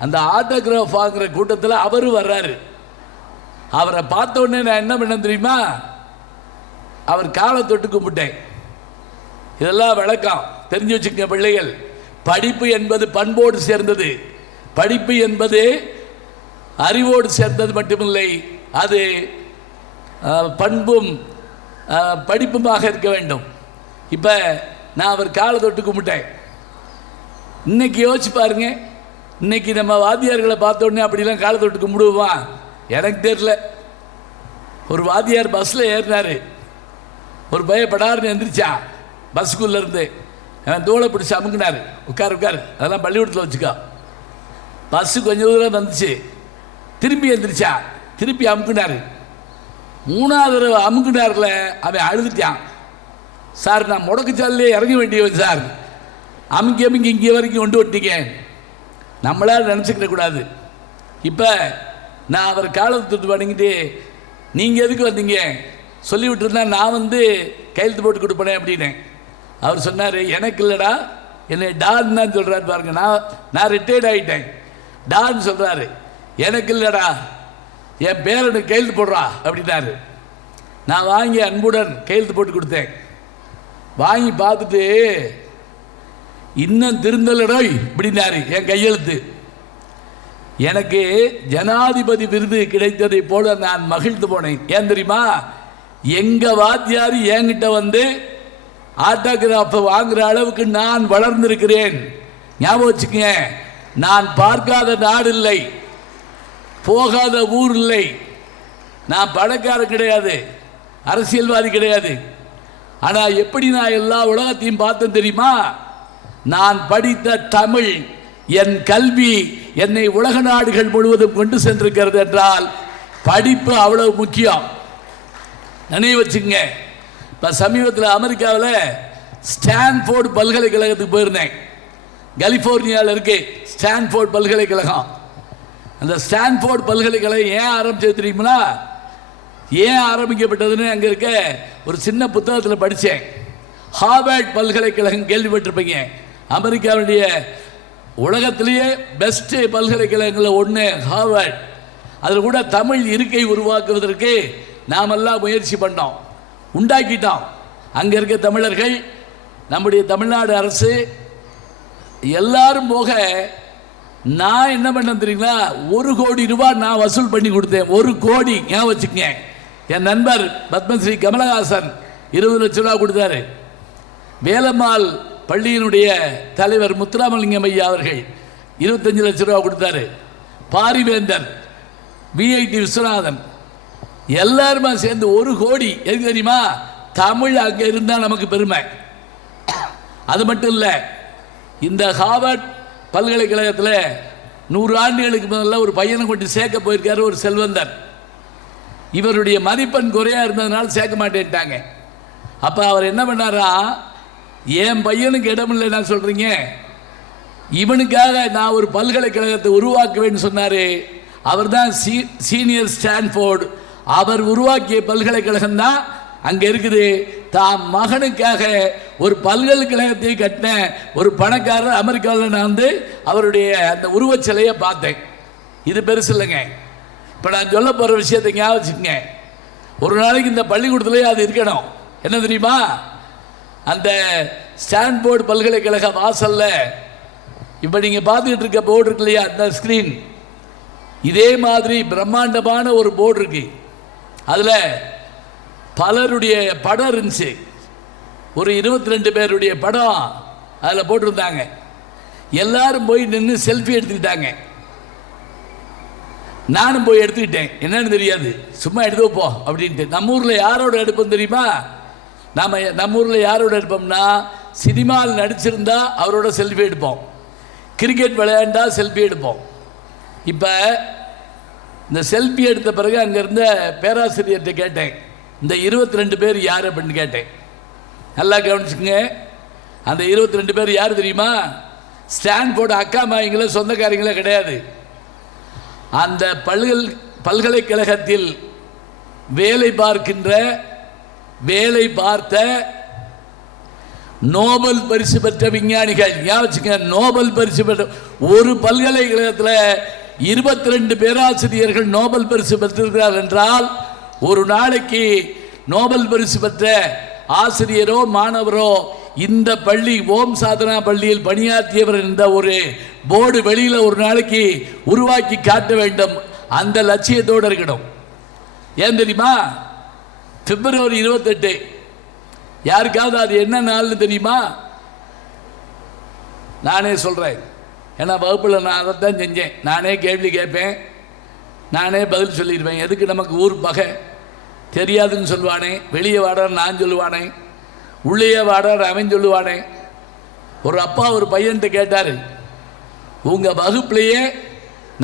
அந்த ஆட்டோகிராஃப் வாங்குற கூட்டத்தில் அவரும் வர்றாரு. அவரை பார்த்த உடனே நான் என்ன பண்ண தெரியுமா, அவர் காலை தொட்டு கும்பிட்டேன். இதெல்லாம் விளக்கம் தெரிஞ்சு வச்சுக்க பிள்ளைகள். படிப்பு என்பது பண்போடு சேர்ந்தது. படிப்பு என்பது அறிவோடு சேர்ந்தது மட்டுமில்லை, அது பண்பும் படிப்புமாக இருக்க வேண்டும். இப்போ நான் அவர் காலை தொட்டு கும்பிட்டேன். இன்னைக்கு யோசிச்சு பாருங்க, இன்னைக்கு நம்ம வாத்தியார்களை பார்த்த உடனே அப்படிலாம் காலை தொட்டு கும்பிடுவோமா? எனக்கு தெரியல. ஒரு வாத்தியார் பஸ்ஸில் ஏறினார். ஒரு பயப்படாருன்னு எந்திரிச்சா பஸ்ஸுக்குள்ளே இருந்து. தோளை பிடிச்சி அமுக்குனார். உட்கார் உட்கார், அதெல்லாம் பள்ளிக்கூடத்தில் வச்சுக்கோ. பஸ்ஸு கொஞ்சம் தூரம் வந்துச்சு. திருப்பி எந்திரிச்சா, திருப்பி அமுக்குனார். 3வது தடவை அமுக்குனார்ல அவன் அழுதுட்டான். சார், நான் முடக்குச்சாலே இறங்க வேண்டியவன் சார், அமுக்கி அமுக்கி இங்கே வரைக்கும் கொண்டு விட்டீங்க, நம்மளால் நினச்சிக்கிட கூடாது. இப்போ நான் அவர் காலத்தை தொட்டு வணங்கிட்டு, நீங்கள் எதுக்கு வந்தீங்க சொல்லிவிட்டுருந்தா நான் வந்து கையெழுத்து போட்டு கொடுப்பேனே அப்படின்னு. அவர் சொன்னார், எனக்கு இல்லைடா, என்னை டான் தான் சொல்கிறாரு பாருங்க. நான் ரிட்டையர்ட் ஆகிட்டேன். டான் சொல்கிறாரு, எனக்கு இல்லைடா, என் பேரனுக்கு கையெழுத்து போடுறா அப்படின்னாரு. நான் வாங்கி அன்புடன் கையெழுத்து போட்டு கொடுத்தேன். வாங்கி பார்த்துட்டு, இன்னும் திருந்தலடா இப்படின்னாரு என் கையெழுத்து. எனக்கு ஜனாதிபதி விருது கிடைத்ததை போல நான் மகிழ்ந்து போனேன். ஏன் தெரியுமா, எங்க வாத்தியார் என்கிட்ட வந்து ஆட்டோகிராஃப் வாங்குற அளவுக்கு நான் வளர்ந்திருக்கிறேன். ஞாபகம் வச்சுக்கங்க, நான் பார்க்காத நாடு இல்லை, போகாத ஊர் இல்லை. நான் பணக்காரன் கிடையாது, அரசியல்வாதி கிடையாது. ஆனால் எப்படி நான் எல்லா உலகத்தையும் பார்த்தேன் தெரியுமா? நான் படித்த தமிழ், என் கல்வி என்னை உலக நாடுகள் முழுவதும் கொண்டு சென்றிருக்கிறது என்றால் படிப்பு அவ்வளவு முக்கியம். நினைவு வச்சுங்க. இப்போ சமீபத்தில் அமெரிக்காவில் ஸ்டான்ஃபோர்டு பல்கலைக்கழகத்துக்கு போயிருந்தேன். கலிஃபோர்னியாவில் இருக்கு ஸ்டான்ஃபோர்டு பல்கலைக்கழகம். அந்த ஸ்டான்ஃபோர்டு பல்கலைக்கழகம் ஏன் ஆரம்பிச்சது தெரியுமா? ஏன் ஆரம்பிக்கப்பட்டதுன்னு அங்கே இருக்க ஒரு சின்ன புத்தகத்தில் படித்தேன். ஹார்வர்ட் பல்கலைக்கழகம் கேள்விப்பட்டிருப்பீங்க. அமெரிக்காவுடைய உலகத்திலேயே பெஸ்ட்டு பல்கலைக்கழகங்களில் ஒன்று ஹார்வர்ட். அதில் கூட தமிழ் இருக்கை உருவாக்குவதற்கு நாமெல்லாம் முயற்சி பண்ணோம், உண்டாக்கிட்டோம். அங்கே இருக்க தமிழர்கள், நம்முடைய தமிழ்நாடு அரசு எல்லாரும் போக நான் என்ன பண்ணேன் தெரியுங்களா? 1 கோடி ரூபாய் நான் வசூல் பண்ணி கொடுத்தேன். 1 கோடி, ஏன் வச்சுக்கங்க. என் நண்பர் பத்மஸ்ரீ கமலஹாசன் 20 லட்சம் ரூபா கொடுத்தாரு. வேலம்மாள் பள்ளியினுடைய தலைவர் முத்துராமலிங்கம் ஐயா அவர்கள் 25 லட்சம் ரூபா கொடுத்தாரு. பாரிவேந்தர், VIT விஸ்வநாதன், எல்லாருமே சேர்ந்து 1 கோடி. எதுக்கு தெரியுமா? தமிழ் அங்கே இருந்தால் நமக்கு பெருமை. அது மட்டும் இல்லை, இந்த ஹார்வர்ட் பல்கலைக்கழகத்தில் 100 ஆண்டுகளுக்கு முதல்ல ஒரு பையனை கொண்டு சேர்க்க போயிருக்காரு, ஒரு செல்வந்தர். இவருடைய மதிப்பெண் குறையா இருந்ததுனால சேர்க்க மாட்டேன்ட்டாங்க. அப்போ அவர் என்ன பண்ணாரா, என் பையனுக்கு இடம் இல்லை நான் சொல்கிறீங்க, இவனுக்காக நான் ஒரு பல்கலைக்கழகத்தை உருவாக்குவேன்னு சொன்னார். அவர் தான் சீனியர் ஸ்டான்ஃபோர்டு. அவர் உருவாக்கிய பல்கலைக்கழகம் தான் அங்க இருக்குது. தான் மகனுக்காக ஒரு பல்கலைக்கழகத்தை கட்டின ஒரு பணக்காரர் அமெரிக்காவில் நான் வந்து அவருடைய அந்த உருவச்சிலையை பார்த்தேன். இது பெருசு இல்லைங்க. இப்போ நான் சொல்ல போகிற விஷயத்தை ஞாபகம் வச்சுக்கோங்க. ஒரு நாளைக்கு இந்த பள்ளிக்கூடத்துலேயே அது இருக்கணும். என்ன தெரியுமா? அந்த ஸ்டான்போர்டு பல்கலைக்கழக வாசல்ல இப்போ நீங்கள் பார்த்துக்கிட்டு இருக்க போர்டு இருக்கு இல்லையா, அந்த ஸ்க்ரீன், இதே மாதிரி பிரம்மாண்டமான ஒரு போர்டு இருக்கு. அதில் பலருடைய படம் இருந்துச்சு. ஒரு 22 பேருடைய படம் அதில் போட்டிருந்தாங்க. எல்லாரும் போய் நின்று செல்ஃபி எடுத்துக்கிட்டாங்க. நானும் போய் எடுத்துக்கிட்டேன். என்னன்னு தெரியாது, சும்மா எடுத்துப்போ அப்படின்ட்டு. நம்ம ஊரில் யாரோட எடுப்போம் தெரியுமா? நம்ம ஊரில் யாரோட எடுப்போம்னா, சினிமாவில் நடிச்சிருந்தா அவரோட செல்ஃபி எடுப்போம், கிரிக்கெட் விளையாண்டா செல்ஃபி எடுப்போம். இப்போ இந்த செல்ஃபி எடுத்த பிறகு அங்கே இருந்த பேராசிரியர்கிட்ட கேட்டேன், இந்த 22 பேர் யார் அப்படின்னு கேட்டேன். நல்லா கவனிச்சுங்க. அந்த 22 பேர் யார் தெரியுமா? ஸ்டான்போர்டு அக்கா மாயிங்கள சொந்தக்காரங்களே கிடையாது. அந்த பல்கலைக்கழகத்தில் வேலை பார்த்த நோபல் பரிசு பெற்ற விஞ்ஞானிகள். ஞாபகம், நோபல் பரிசு பெற்ற ஒரு பல்கலைக்கழகத்தில் 22 பேராசிரியர்கள் நோபல் பரிசு பெற்றிருக்கிறார் என்றால், ஒரு நாளைக்கு நோபல் பரிசு பெற்ற ஆசிரியரோ மாணவரோ இந்த பள்ளி ஓம் சாதனா பள்ளியில் பணியாற்றியவர் என்ற ஒரு போர்டு வெளியில் ஒரு நாளைக்கு உருவாக்கி காட்ட வேண்டும். அந்த லட்சியத்தோடு இருக்கணும். ஏன் தெரியுமா? பிப்ரவரி 28. யாருக்காவது அது என்ன நாள்னு தெரியுமா? நானே சொல்கிறேன். ஏன்னா வகுப்பில் நான் அதைத்தான் செஞ்சேன். நானே கேள்வி கேட்பேன், நானே பதில் சொல்லிடுவேன். எதுக்கு நமக்கு ஊர் பகை? தெரியாதுன்னு சொல்லுவானே, வெளியே வாடான்னு நான் சொல்லுவானே, உள்ளேயே வாடான்னு அவன் சொல்லுவானே. ஒரு அப்பா ஒரு பையன்கிட்ட கேட்டார், உங்கள் வகுப்புலையே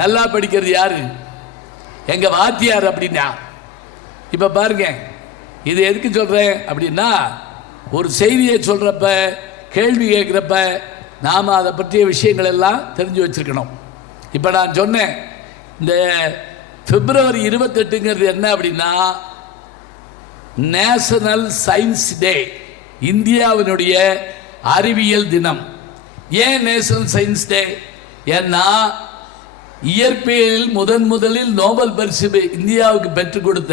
நல்லா படிக்கிறது யாரு? எங்கள் வாத்தியார் அப்படின்னா. இப்போ பாருங்க, இது எதுக்கு சொல்கிறேன் அப்படின்னா, ஒரு செய்தியை சொல்கிறப்ப கேள்வி கேட்குறப்ப நாம் அதை பற்றிய விஷயங்கள் எல்லாம் தெரிஞ்சு வச்சுருக்கணும். இப்போ நான் சொன்னேன், இந்த பிப்ரவரி 28ங்கிறது என்ன அப்படின்னா, நேஷனல் சயின்ஸ் டே, இந்தியாவினுடைய அறிவியல் தினம். ஏன் நேஷனல் சயின்ஸ் டே? ஏன்னா இயற்பியலில் முதலில் நோபல் பரிசு இந்தியாவுக்கு பெற்றுக் கொடுத்த,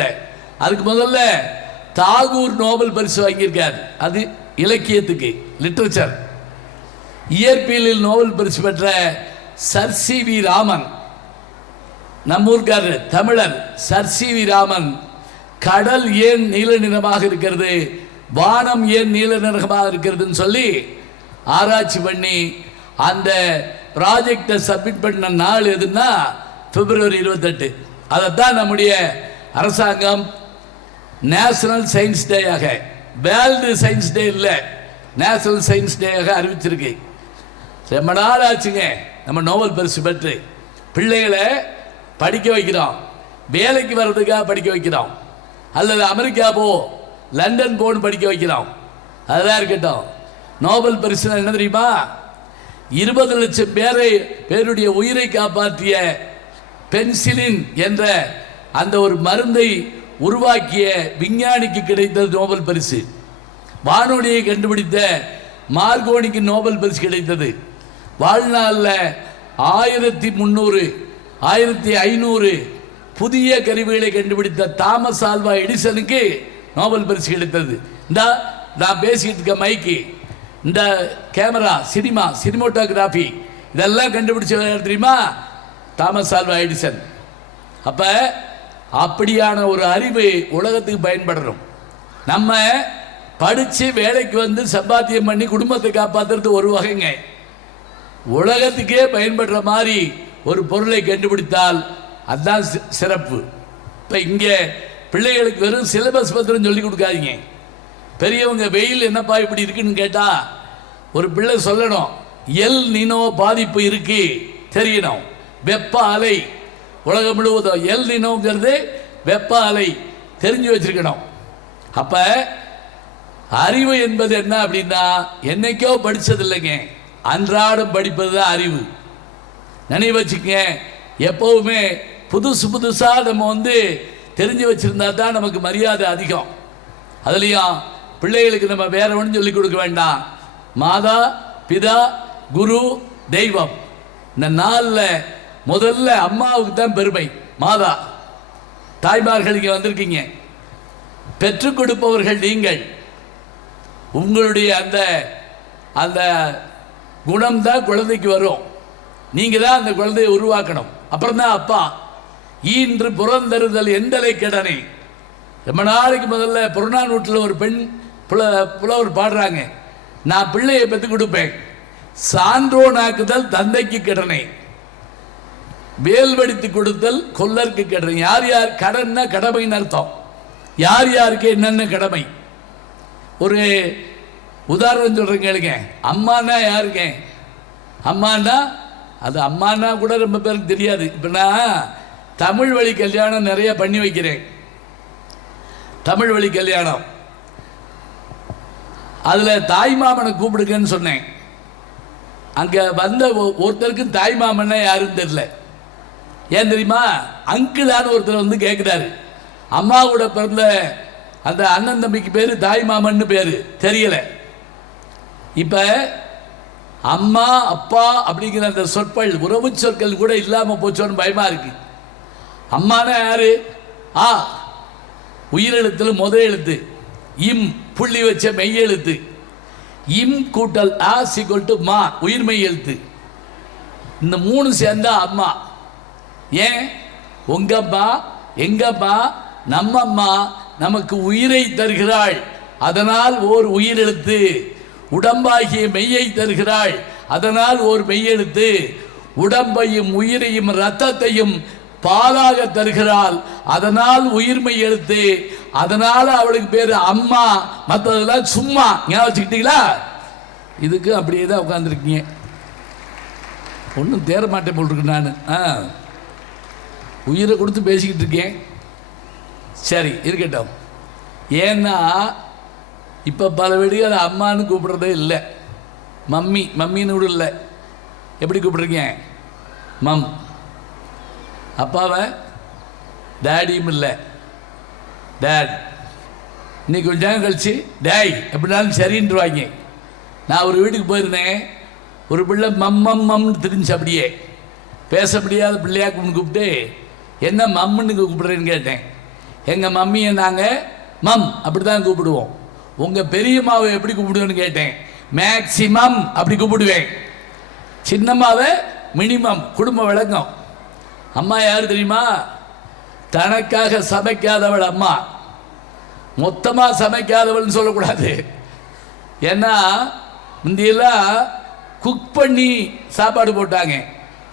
அதுக்கு முதல்ல தாகூர் நோபல் பரிசு வாங்கியிருக்கார். அது இலக்கியத்துக்கு, லிட்ரேச்சர். இயற்பியலில் நோபல் பரிசு பெற்ற சர் சி வி ராமன், நம்ம ஊர்க்காரர் தமிழர் சர் சி வி ராமன், கடல் ஏன் நீல நிறமாக இருக்கிறது, வானம் ஏன் நீல நிறமாக இருக்கிறதுன்னு சொல்லி ஆராய்ச்சி பண்ணி அந்த ப்ராஜெக்டை சப்மிட் பண்ண நாள் எதுன்னா பிப்ரவரி 28. அதைத்தான் நம்முடைய அரசாங்கம் நேஷனல் சயின்ஸ் டேயாக, வேர்ல்டு சயின்ஸ் டே இல்லை, நேஷனல் சயின்ஸ் டேயாக அறிவிச்சிருக்கு. ரொம்ப நாள் ஆச்சுங்க நம்ம நோபல் பரிசு பெற்று. பிள்ளைகளை படிக்க வைக்கிறோம், வேலைக்கு வர்றதுக்காக படிக்க வைக்கிறோம், அல்லது அமெரிக்கா போ, லண்டன் போன்னு படிக்க வைக்கிறோம். அதெல்லாம் இருக்கட்டும். நோபல் பரிசு என்ன தெரியுமா? 20 லட்சம் பேருடைய உயிரை காப்பாற்றிய பென்சிலின் என்ற அந்த ஒரு மருந்தை உருவாக்கிய விஞ்ஞானிக்கு கிடைத்தது நோபல் பரிசு. வானொலியை கண்டுபிடித்த மார்கோனிக்கு நோபல் பரிசு கிடைத்தது. வாழ்நாளில் 1300 1500 புதிய கருவிகளை கண்டுபிடித்த தாமஸ் ஆல்வா எடிசனுக்கு நோபல் பரிசு கிடைத்தது. நான் பேசிக்கிட்டு இருக்க மைக்கு, இந்த கேமரா, சினிமோட்டோகிராஃபி, இதெல்லாம் கண்டுபிடிச்ச தெரியுமா? Thomas Alva Edison. அப்போ அப்படியான ஒரு அறிவு உலகத்துக்கு பயன்படணும். நம்ம படித்து வேலைக்கு வந்து சம்பாத்தியம் பண்ணி குடும்பத்தை காப்பாற்றுறது ஒரு வகைங்க. உலகத்துக்கே பயன்படுற மாதிரி ஒரு பொருளை கண்டுபிடித்தால் அதுதான் சிறப்பு. இப்போ இங்கே பிள்ளைகளுக்கு வெறும் சிலபஸ் பத்திரம் சொல்லி கொடுக்காதீங்க. பெரியவங்க வெயில் என்னப்பா இப்படி இருக்குன்னு கேட்டால் ஒரு பிள்ளை சொல்லணும், எல் நினோ பாதிப்பு இருக்கு தெரியணும். வெப்ப அலை உலகம் முழுவதும் எல் நினோங்கிறது வெப்ப அலை தெரிஞ்சு வச்சிருக்கணும். அப்போ அறிவு என்பது என்ன அப்படின்னா, என்னைக்கோ படித்தது இல்லைங்க, அன்றாடம் படிப்பது தான் அறிவு. நினைவு வச்சுக்கங்க. எப்போவுமே புதுசாக நம்ம வந்து தெரிஞ்சு வச்சுருந்தா தான் நமக்கு மரியாதை அதிகம். அதுலேயும் பிள்ளைகளுக்கு நம்ம வேற ஒன்றும் சொல்லிக் கொடுக்க வேண்டாம். மாதா, பிதா, குரு, தெய்வம். இந்த நாளில் முதல்ல அம்மாவுக்கு தான் பெருமை. மாதா, தாய்மார்கள் இங்கே வந்திருக்கீங்க, பெற்றுக் கொடுப்பவர்கள் நீங்கள். உங்களுடைய அந்த அந்த குணம் தான் குழந்தைக்கு வரும். நீங்கள் தான் அந்த குழந்தையை உருவாக்கணும். அப்புறம் தான் அப்பா. ஈன்று புறந்தருதல் எந்தலை கடனை. ரொம்ப நாளைக்கு முதல்ல புறநானூற்றில் ஒரு பெண் புலவர் பாடுறாங்க, நான் பிள்ளையை பெற்றுக் கொடுப்பேன், சான்றோனாக்குதல் தந்தைக்கு கடனை, வேல் வடித்து கொடுத்தல் கொல்லருக்கு கடனை. யார் யார் கடன்னா கடமைன்னு அர்த்தம். யார் யாருக்கு என்னென்ன கடமை. ஒரு உதாரணம் சொல்கிறேன் கேளுங்க. அம்மானா யாருங்க? அம்மானா அது அம்மானா கூட ரொம்ப பேருக்கு தெரியாது. இப்போ நான் தமிழ் வழி கல்யாணம் நிறைய பண்ணி வைக்கிறேன். தமிழ் வழி கல்யாணம், அதில் தாய்மாமனை கூப்பிடுங்கன்னு சொன்னேன். அங்கே வந்த ஒருத்தருக்கும் தாய்மாமன்னா யாருன்னு தெரியல. ஏன் தெரியுமா? அங்கிளான்னு ஒருத்தர் வந்து கேட்குறாரு. அம்மா கூட பிறந்த அந்த அண்ணன் தம்பிக்கு பேர் தாய்மாமன்னு பேர் தெரியலை. இப்போ அம்மா அப்பா அப்படிங்கிற அந்த சொற்கள், உறவு சொற்கள் கூட இல்லாமல் போச்சோன்னு பயமாக இருக்கு. அம்மானா யாரு? ஆ உயிரெழுத்தில் முதல் எழுத்து, இம் புள்ளி வச்ச மெய்யெழுத்து, இம் கூட்டல் ஆ சிக்கல் டு மா உயிர்மெய் எழுத்து. இந்த மூணு சேர்ந்தா அம்மா. ஏன்? உங்கம்மா எங்கம்மா நம்மம்மா நமக்கு உயிரை தருகிறாள், அதனால் ஓர் உயிரெழுத்து. உடம்பாகிய மெய்யை தருகிறாள், அதனால் ஓர் மெய்யெழுத்து. உடம்பையும் உயிரையும் இரத்தத்தையும் பாலாக தருகிறாள், அதனால் உயிர்மை எழுத்து. அதனால அவளுக்கு பேர் அம்மா. மற்றதெல்லாம் சும்மா. ஞாபகம் வச்சுக்கிட்டீங்களா? இதுக்கு அப்படியே தான் உட்காந்துருக்கீங்க. ஒன்றும் தேர மாட்டேன் போட்டிருக்கு. நான் உயிரை கொடுத்து பேசிக்கிட்டு இருக்கேன். சரி இருக்கட்டும். ஏன்னா இப்போ பல வீடுகள் அம்மானு கூப்பிட்றதே இல்லை, மம்மி மம்மின்னு கூட இல்லை. எப்படி கூப்பிட்றீங்க? மம். அப்பாவை டேடியும் இல்லை, டேட். இன்னைக்கு கொஞ்சம் நேரம் கழிச்சு டேய் எப்படினாலும் சரின்ட்டுருவாங்க. நான் ஒரு வீட்டுக்கு போயிருந்தேன், ஒரு பிள்ளை மம்னு தெரிஞ்சு அப்படியே பேச முடியாத பிள்ளையா கூப்பிட்டு, என்ன மம்முன்னு கூப்பிட்றேன்னு கேட்டேன். எங்கள் மம்மியை நாங்கள் மம் அப்படி தான் கூப்பிடுவோம். உங்கள் பெரியம்மாவை எப்படி கூப்பிடுவேன்னு கேட்டேன். மேக்சிமம் அப்படி கூப்பிடுவேன். சின்னம்மாவை மினிமம். குடும்ப விளக்கம். அம்மா யார் தெரியுமா? தனக்காக சமைக்காதவள் அம்மா. மொத்தமாக சமைக்காதவள்னு சொல்லக்கூடாது. ஏன்னா முந்தியெல்லாம் குக் பண்ணி சாப்பாடு போட்டாங்க,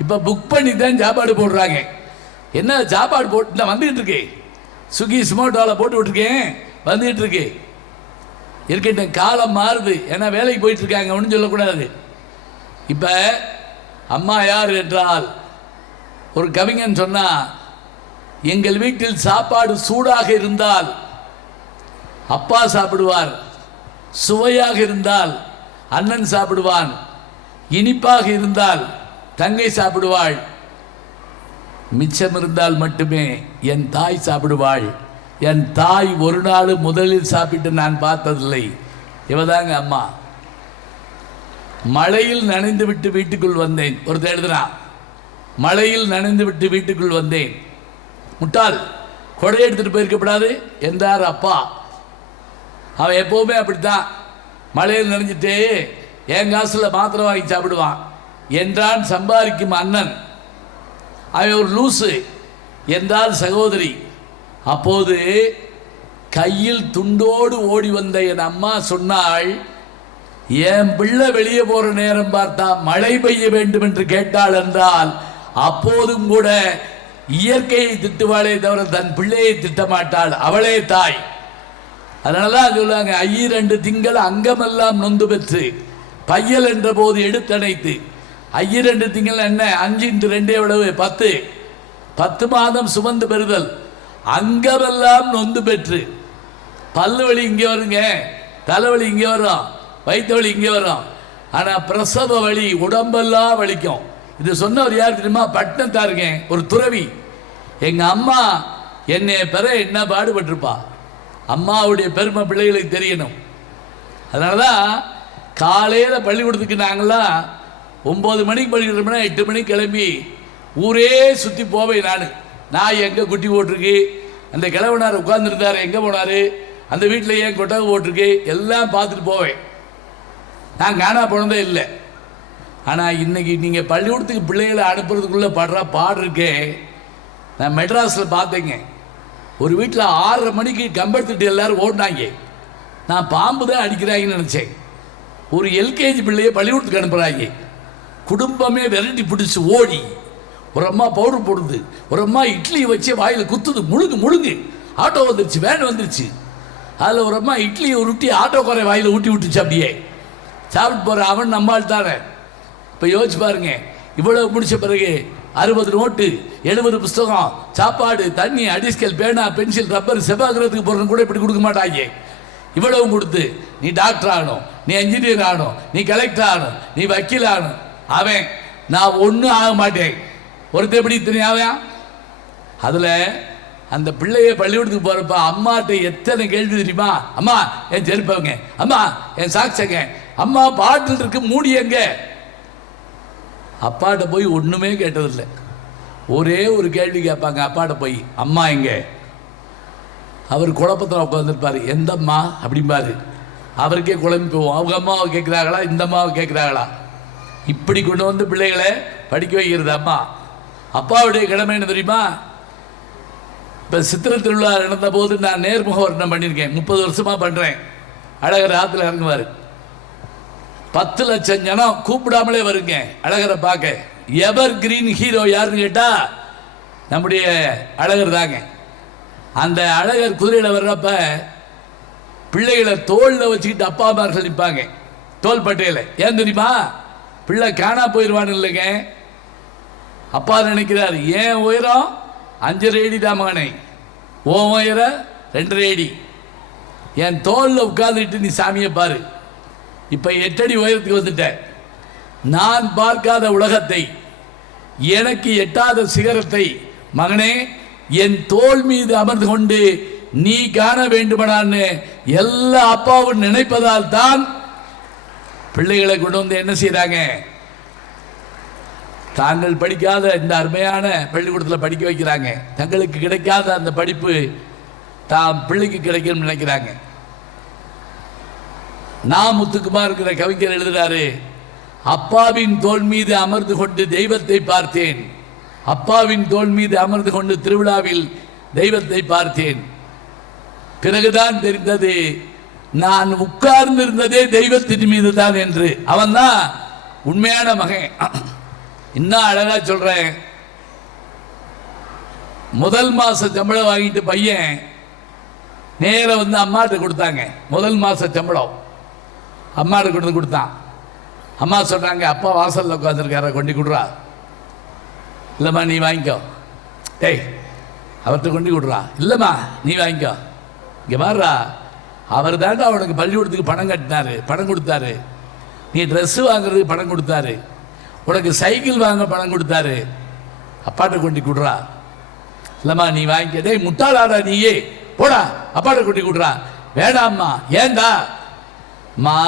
இப்போ புக் பண்ணி தான் சாப்பாடு போடுறாங்க. என்ன சாப்பாடு போட்டு நான் வந்துக்கிட்டு இருக்கேன், ஸ்விக்கி ஸ்மோட்டோவில் போட்டு விட்டுருக்கேன், வந்துக்கிட்டு இருக்கு. இருக்கட்டும், காலம் மாறுது. ஏன்னா வேலைக்கு போயிட்டுருக்காங்க, ஒன்றும் சொல்லக்கூடாது. இப்போ அம்மா யார் என்றால், ஒரு கவிஞன் சொன்னால், எங்கள் வீட்டில் சாப்பாடு சூடாக இருந்தால் அப்பா சாப்பிடுவார், சுவையாக இருந்தால் அண்ணன் சாப்பிடுவான், இனிப்பாக இருந்தால் தங்கை சாப்பிடுவாள், மிச்சம் இருந்தால் மட்டுமே என் தாய் சாப்பிடுவாள். என் தாய் ஒரு நாள் முதலில் சாப்பிட்டு நான் பார்த்ததில்லை. இவதாங்க அம்மா. மழையில் நனைந்து விட்டு வீட்டுக்குள் வந்தேன். ஒருத்தர் எழுதுறான், மழையில் நனைந்து விட்டு வீட்டுக்குள் வந்தேன். முட்டாள், கொடை எடுத்துகிட்டு போயிருக்கப்படாது என்றார் அப்பா. அவன் எப்போவுமே அப்படித்தான், மழையில் நனைஞ்சிட்டு என் காசில் மாத்திரை வாங்கி சாப்பிடுவான் என்றான் சம்பாதிக்கும் அண்ணன். அவன் ஒரு லூசு என்றால் சகோதரி. அப்போது கையில் துண்டோடு ஓடி வந்த என் அம்மா சொன்னாள், என் பிள்ளை வெளியே போகிற நேரம் பார்த்தா மழை பெய்ய வேண்டும் என்று கேட்டாள் என்றால், அப்போதும் கூட இயற்கையை திட்டுவாளே தவிர தன் பிள்ளையை திட்டமாட்டாள். அவளே தாய். அதனால தான் சொல்லுவாங்க, 2 திங்கள் அங்கமெல்லாம் நொந்து பெற்று பையல் என்ற போது எடுத்தணைத்து. 2 திங்கள் என்ன, 5 × 2 எவ்வளவு? 10. 10 மாதம் சுமந்து பெறுதல். அங்கமெல்லாம் நொந்து பெற்று. பல்லு வலி இங்கே வருங்க, தலைவலி இங்கே வரும், வயிற்று வலி இங்கே வரும், ஆனால் பிரசவ வலி உடம்பெல்லாம் வலிக்கும். இது சொன்னவர் யார் தெரியுமா? பட்டினத்தாருங்க, ஒரு துறவி. எங்கள் அம்மா என்னை பெற என்ன பாடுபட்டிருப்பா. அம்மாவுடைய பெருமை பிள்ளைகளுக்கு தெரியணும். அதனால தான் காலையில் பள்ளிக்கூடத்துக்கு நாங்களாம் 9 மணிக்கு பள்ளிக்கூடம்னா 8 மணிக்கு கிளம்பி ஊரே சுற்றி போவேன். நான் எங்கே குட்டி போட்டிருக்கு, அந்த கிழவனார் உட்கார்ந்துருந்தார் எங்கே போனார், அந்த வீட்டில் ஏன் கொட்டகை போட்டிருக்கு எல்லாம் பார்த்துட்டு போவேன். நான் காணா போனதே இல்லை. ஆனால் இன்றைக்கி நீங்கள் பள்ளிக்கூடத்துக்கு பிள்ளைகளை அனுப்புறதுக்குள்ளே படுற பாடு இருக்கே. நான் மெட்ராஸில் பார்த்தேங்க, ஒரு வீட்டில் 6:30 மணிக்கு கம்பெடுத்துட்டு எல்லோரும் ஓடினாங்க. நான் பாம்பு தான் அடிக்கிறாங்கன்னு நினச்சேன். ஒரு எல்கேஜி பிள்ளையை பள்ளிக்கூடத்துக்கு அனுப்புகிறாங்க. குடும்பமே விரட்டி பிடிச்சி ஓடி, ஒரு அம்மா பவுடர் போடுது, ஒரு அம்மா இட்லி வச்சு வாயில் குத்துது, முழுங்கு. ஆட்டோ வந்துருச்சு, வேன் வந்துருச்சு. அதில் ஒரு அம்மா இட்லியை உருட்டி ஆட்டோக்காரை வாயில் ஊட்டி விட்டுச்சு. அப்படியே சாப்பிட்டு போகிற அவன் நம்மால் தானே. இப்போ யோசிச்சு பாருங்க, இவ்வளவு முடிச்ச பிறகு 60 நோட்டு, 70 புஸ்தகம், சாப்பாடு, தண்ணி, அடிஸ்கல், பேனா, பென்சில், ரப்பர், செவ்வாய்க்கிறதுக்கு போகிறதுன்னு கூட இப்படி கொடுக்க மாட்டாங்க. இவ்வளவு கொடுத்து நீ டாக்டர் ஆகணும், நீ இன்ஜினியர் ஆகணும், நீ கலெக்டர் ஆகணும், நீ வக்கீல் ஆகணும். அவன் நான் ஒன்றும் ஆக மாட்டேன். ஒருத்தர் எப்படி தெரியாவையா? அதில் அந்த பிள்ளைய பள்ளிக்கூடத்துக்கு போகிறப்ப அம்மாட்ட எத்தனை கேள்வி தெரியுமா? அம்மா என் செருப்பவங்க, அம்மா என் சாக்ஸங்க, அம்மா பாட்டில் இருக்கு மூடி எங்க. அப்பாட்ட போய் ஒன்றுமே கேட்டதில்லை. ஒரே ஒரு கேள்வி கேட்பாங்க அப்பாட்ட போய், அம்மா எங்க. அவர் குழப்பத்தில் உட்காந்துருப்பார். எந்த அம்மா அப்படிம்பாரு. அவருக்கே குழம்பி போவோம். அவங்க அம்மாவை கேட்குறாங்களா, இந்த அம்மாவை கேட்குறாங்களா? இப்படி கொண்டு வந்து பிள்ளைகளை படிக்க வைக்கிறது அம்மா. அப்பாவுடைய கடமை என்ன தெரியுமா? இப்போ சித்திரை திருவிழா நடந்த போது நான் நேர்முக வர்ணம் பண்ணியிருக்கேன். 30 வருஷமாக பண்ணுறேன். அழகர் ஆற்றுல இறங்குவார். 10 லட்சம் ஜனம் கூப்பிடாமலே வருங்க அழகரை பார்க்க. எவர் கிரீன் ஹீரோ யாருன்னு கேட்டால் நம்முடைய அழகர் தாங்க. அந்த அழகர் குதிரையில் வர்றப்ப பிள்ளைகளை தோளில் வச்சுக்கிட்டு அப்பா அம்மார்கள் நிற்பாங்க, தோல் பட்டையில். ஏன் தெரியுமா? பிள்ளை காணா போயிடுவான்னு இல்லைங்க. அப்பா நினைக்கிறார், ஏன் உயரம் 5.5 அடி தான் மகனே, ஓ உயரம் 2.5 அடி. என் தோளில் உட்கார்ந்துட்டு நீ சாமியை பாரு. இப்போ 8 அடி உயரத்துக்கு வந்துட்டேன். நான் பார்க்காத உலகத்தை, எனக்கு எட்டாத சிகரத்தை மகனே என் தோள் மீது அமர்ந்து கொண்டு நீ காண வேண்டுமானான்னு எல்லா அப்பாவும் நினைப்பதால் தான் பிள்ளைகளை கொண்டு வந்து என்ன செய்கிறாங்க, தாங்கள் படிக்காத இந்த அருமையான பள்ளிக்கூடத்தில் படிக்க வைக்கிறாங்க. தங்களுக்கு கிடைக்காத அந்த படிப்பு தாம் பிள்ளைக்கு கிடைக்கும்னு நினைக்கிறாங்க. முத்துக்குமார் இருக்கிற கவிஞர் எழுதுகிறாரு, அப்பாவின் தோள் மீது அமர்ந்து கொண்டு தெய்வத்தை பார்த்தேன், அப்பாவின் தோள் மீது அமர்ந்து கொண்டு திருவிழாவில் தெய்வத்தை பார்த்தேன், பிறகுதான் தெரிந்தது நான் உட்கார்ந்து இருந்ததே தெய்வத்தின் மீது தான் என்று. அவன் தான் உண்மையான மகன். இன்னும் அழகா சொல்றேன், முதல் மாச சம்பளம் வாங்கிட்டு பையன் நேர வந்து அம்மாட்ட கொடுத்தாங்க. முதல் மாச சம்பளம் அம்மாட்ட கொண்டு கொடுத்தான். அம்மா சொல்றாங்க, அப்பா வாசல்ல உட்காந்துருக்கார, கொண்டு கொடுறா. இல்லைம்மா நீ வாங்கிக்கோ. டேய் அவர்கிட்ட கொண்டு கொடுறா. இல்லைம்மா நீ வாங்கிக்கோ. இங்கே பாருடா, அவர் தாண்டா அவனுக்கு பள்ளிக்கூடத்துக்கு பணம் கட்டினாரு, பணம் கொடுத்தாரு. நீ ட்ரெஸ்ஸு வாங்குறதுக்கு பணம் கொடுத்தாரு, உனக்கு சைக்கிள் வாங்க பணம் கொடுத்தாரு. அப்பாட்ட கொண்டு கொடுறா. இல்லைம்மா நீ வாங்கிக்க. டேய் முட்டாளாடா நீயே, போடா அப்பாட்ட கொண்டு கொடுறா. வேண்டாம்மா. ஏண்டா? மா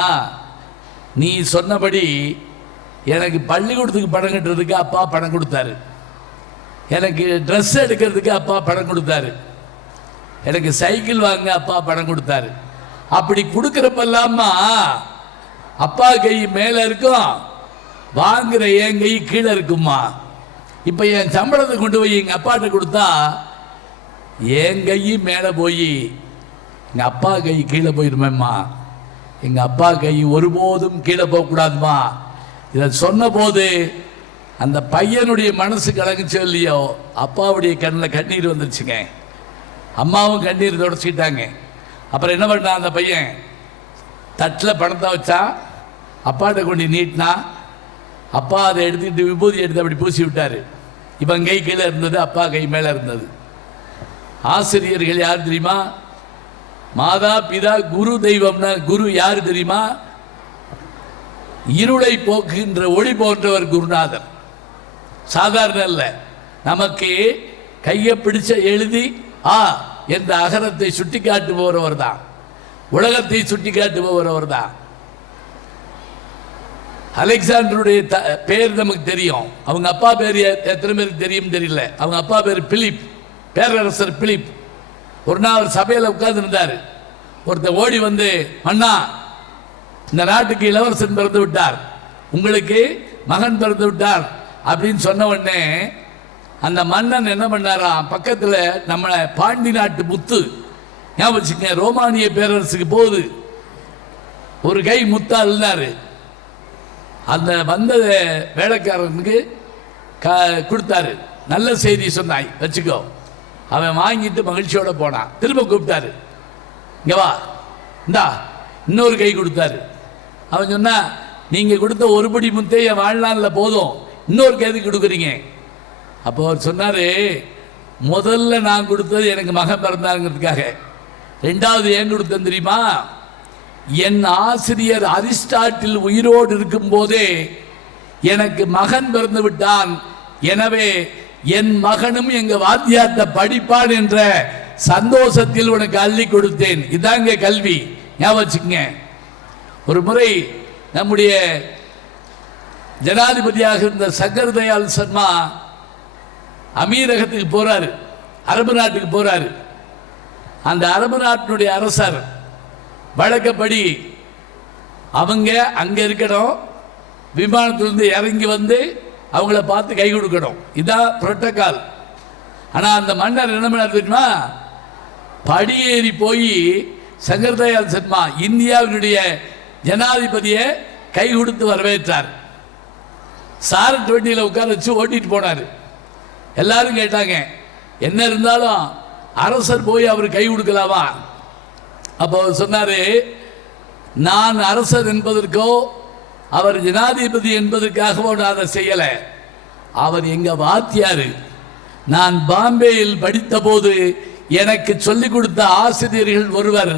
நீ சொன்னபடி எனக்கு பள்ளிக்கூடத்துக்கு பணம் கட்டுறதுக்கு அப்பா பணம் கொடுத்தாரு, எனக்கு ட்ரெஸ் எடுக்கிறதுக்கு அப்பா பணம் கொடுத்தாரு, எனக்கு சைக்கிள் வாங்க அப்பா பணம் கொடுத்தாரு. அப்படி கொடுக்குறப்பெல்லாமா அப்பா கை மேலே இருக்கும், வாங்குற என் கை கீழே இருக்குமா. இப்போ என் சம்பளத்தை கொண்டு போய் எங்கள் அப்பாட்ட கொடுத்தா என் கை மேலே போய் எங்கள் அப்பா கை கீழே போயிடுமேம்மா. எங்கள் அப்பா கை ஒருபோதும் கீழே போகக்கூடாதுமா. இதை சொன்ன போது அந்த பையனுடைய மனசு கலங்குச்சோ இல்லையோ, அப்பாவுடைய கண்ணில் கண்ணீர் வந்துருச்சுங்க. அம்மாவும் கண்ணீர் தொடச்சிக்கிட்டாங்க. அப்புறம் என்ன பண்ணான் அந்த பையன், தட்டில் பணத்தை வச்சா, அப்பாட்ட கொண்டு நீட்டினா, அப்பா அதை எடுத்துக்கிட்டு விபூதி எடுத்து அப்படி பூசி விட்டார். இவன் கை கீழே இருந்தது, அப்பா கை மேலே இருந்தது. ஆசிரியர்கள் யார் தெரியுமா? மாதா பிதா குரு தெய்வம்னா குரு யார் தெரியுமா? இருளை போக்குகின்ற ஒளி போன்றவர் குருநாதர். சாதாரண அல்ல. நமக்கு கையை பிடிச்ச எழுதி என்ற அகரத்தை சுட்டி காட்டுபவர் தான், உலகத்தை சுட்டி காட்டுபவர் தான். அலெக்சாண்டருடைய பேர் நமக்கு தெரியும். அவங்க அப்பா பேர் எத்தனை பேருக்கு தெரியும் தெரியல. அவங்க அப்பா பேர் பிலிப், பேரரசர் பிலிப். ஒரு நாள் அவர் சபையில் உட்கார்ந்து இருந்தார். ஒருத்தர் ஓடி வந்து, மன்னா, இந்த நாட்டுக்கு இளவரசன் பிறந்து விட்டார், உங்களுக்கு மகன் பிறந்து விட்டார் அப்படின்னு சொன்ன உடனே அந்த மன்னன் என்ன பண்ணாராம், பக்கத்தில் நம்ம பாண்டி நாட்டு முத்து ஞாபகம் வச்சுக்கங்க, ரோமானிய பேரரசுக்கு போகுது, ஒரு கை முத்தா இருந்தாரு. அந்த வந்த வேலைக்காரனுக்கு கொடுத்தாரு. நல்ல செய்தி சொன்னாய் வச்சுக்கோ. அவன் வாங்கிட்டு மகிழ்ச்சியோட போனான். திரும்ப கூப்பிட்டாரு, இங்க வா, இந்தா இன்னொரு கை கொடுத்தாரு. அவன் சொன்னா, நீங்க கொடுத்த ஒருபடி முத்தை என் வாழ்நாளில் போதும், இன்னொரு கைது கொடுக்குறீங்க. அப்போ அவர் சொன்னாரு, முதல்ல நான் கொடுத்தது எனக்கு மகன் பிறந்தாங்கிறதுக்காக, ரெண்டாவது ஏன் கொடுத்தேன் தெரியுமா, என் ஆசிரியர் அரிஸ்டாட்டில் உயிரோடு இருக்கும் போதே எனக்கு மகன் பிறந்து விட்டான், எனவே என் மகனும் எங்க வாத்தியார்த்த படிப்பான் என்ற சந்தோஷத்தில் உனக்கு அள்ளி கொடுத்தேன். இதாங்க கல்வி, ஞாபகம் வச்சுக்கங்க. ஒரு முறை நம்முடைய ஜனாதிபதியாக இருந்த சங்கர் தயாள் சர்மா அமீரகத்துக்கு போறாரு, அரபு நாட்டுக்கு போறாரு. அந்த அரபு நாட்டினுடைய அரசர் வழக்கப்படி அவங்க அங்க இருக்கணும், விமானத்திலிருந்து இறங்கி வந்து அவங்கள பார்த்து கை கொடுக்கணும், இதான் புரோட்டோகால். ஆனால் அந்த மன்னர் என்ன பண்ணார் தெரியுமா, படியேறி போய் சங்கர் தயாள் சர்மா இந்தியாவினுடைய ஜனாதிபதியை கை கொடுத்து வரவேற்றார். சாரட் வண்டியில் உட்கார வச்சு ஓட்டிட்டு போனார். எல்லாரும் கேட்டாங்க, என்ன இருந்தாலும் அரசர் போய் அவர் கை கொடுக்கலாமா? அப்போ அவர் சொன்னாரு, நான் அரசர் என்பதற்கோ அவர் ஜனாதிபதி என்பதற்காகவோ நான் அதை செய்யலை, அவர் எங்க வாத்தியாரு. நான் பாம்பேயில் படித்த போது எனக்கு சொல்லிக் கொடுத்த ஆசிரியர்கள் ஒருவர்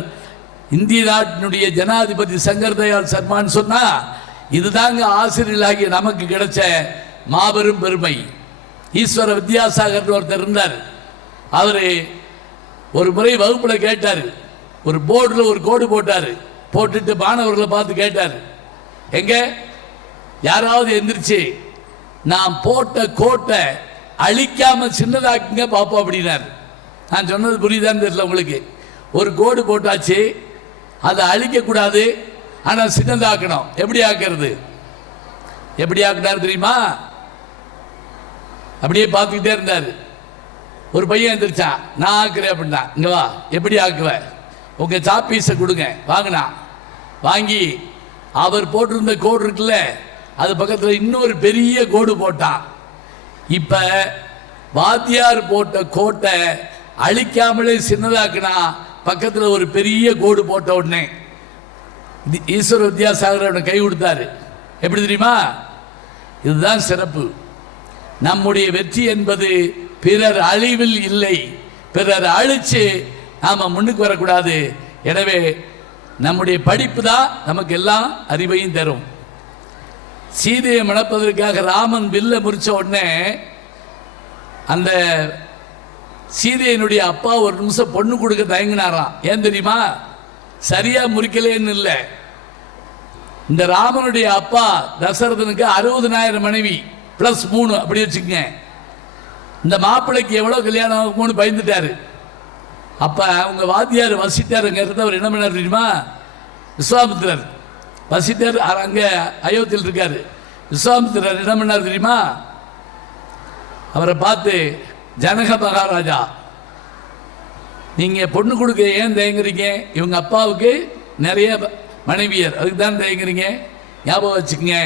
இந்திய நாட்டினுடைய ஜனாதிபதி சங்கர் தயாள் சர்மான்னு சொன்னா, இதுதாங்க ஆசிரியர்களாகிய நமக்கு கிடைச்ச மாபெரும் பெருமை. ஈஸ்வர வித்யாசாகர் ஒருத்தர் இருந்தார். அவரு ஒரு முறை வகுப்புல கேட்டார், ஒரு போர்டில் ஒரு கோடு போட்டார். போட்டுட்டு மாணவர்களை பார்த்து கேட்டார், எங்க யாராவது எந்திரிச்சு நான் போட்ட கோட்டை அழிக்காம சின்னதாக்குங்க பாப்போம் அப்படின்னார். நான் சொன்னது புரியுதான்னு தெரியல உங்களுக்கு. ஒரு கோடு போட்டாச்சு, அதை அழிக்கக்கூடாது, ஆனால் சின்னதாக்கணும். எப்படி ஆக்கிறது? எப்படி ஆக்கினார் தெரியுமா? அப்படியே பார்த்துக்கிட்டே இருந்தார். ஒரு பையன் எந்திரிச்சான், நான் ஆக்குறேன் அப்படின்னா, இங்க வா, எப்படி ஆக்குவேன், உங்க சாப்பீஸை கொடுங்க. வாங்கினா வாங்கி அவர் போட்டிருந்த கோடு இருக்குல்ல, அது பக்கத்தில் இன்னொரு பெரிய கோடு போட்டான். இப்ப வாத்தியார் போட்ட கோட்டை அழிக்காமலே சின்னதாக்குனா பக்கத்தில் ஒரு பெரிய கோடு போட்ட உடனே ஈஸ்வர வித்யாசாகர் கை கொடுத்தாரு. எப்படி தெரியுமா? இதுதான் சிறப்பு. நம்முடைய வெற்றி என்பது பிறர் அழிவில் இல்லை, பிறர் அழிச்சு நாம முன்னுக்கு வரக்கூடாது. எனவே நம்முடைய படிப்பு தான் நமக்கு எல்லாம் அறிவையும் தரும். சீதையை மணப்பதற்காக ராமன் வில்ல முறிச்ச உடனே அந்த சீதையினுடைய அப்பா ஒரு நிமிஷம் பொண்ணு கொடுக்க தயங்கினாராம். ஏன் தெரியுமா? சரியா முறிக்கலேன்னு இல்லை, இந்த ராமனுடைய அப்பா தசரதனுக்கு 60,000 மனைவி பிளஸ் 3 அப்படி வச்சுக்கங்க. இந்த மாப்பிள்ளைக்கு எவ்வளவு கல்யாணம் ஆகும்னு பயந்துட்டாரு. அப்ப அவங்க வாத்தியார் வசிட்டாருங்கிறது அவர் என்ன பண்ணார் தெரியுமா? விஸ்வாமித்திரர் வசிட்டார் அங்க அயோத்தியில் இருக்காரு. விஸ்வாமித்திரர் என்ன பண்ணார் தெரியுமா? அவரை பார்த்து, ஜனக மகாராஜா, நீங்க பொண்ணு கொடுக்க ஏன் தயங்குறீங்க? இவங்க அப்பாவுக்கு நிறைய மனைவியர், அதுக்கு தான் தயங்குறீங்க. ஞாபகம் வச்சுக்கங்க,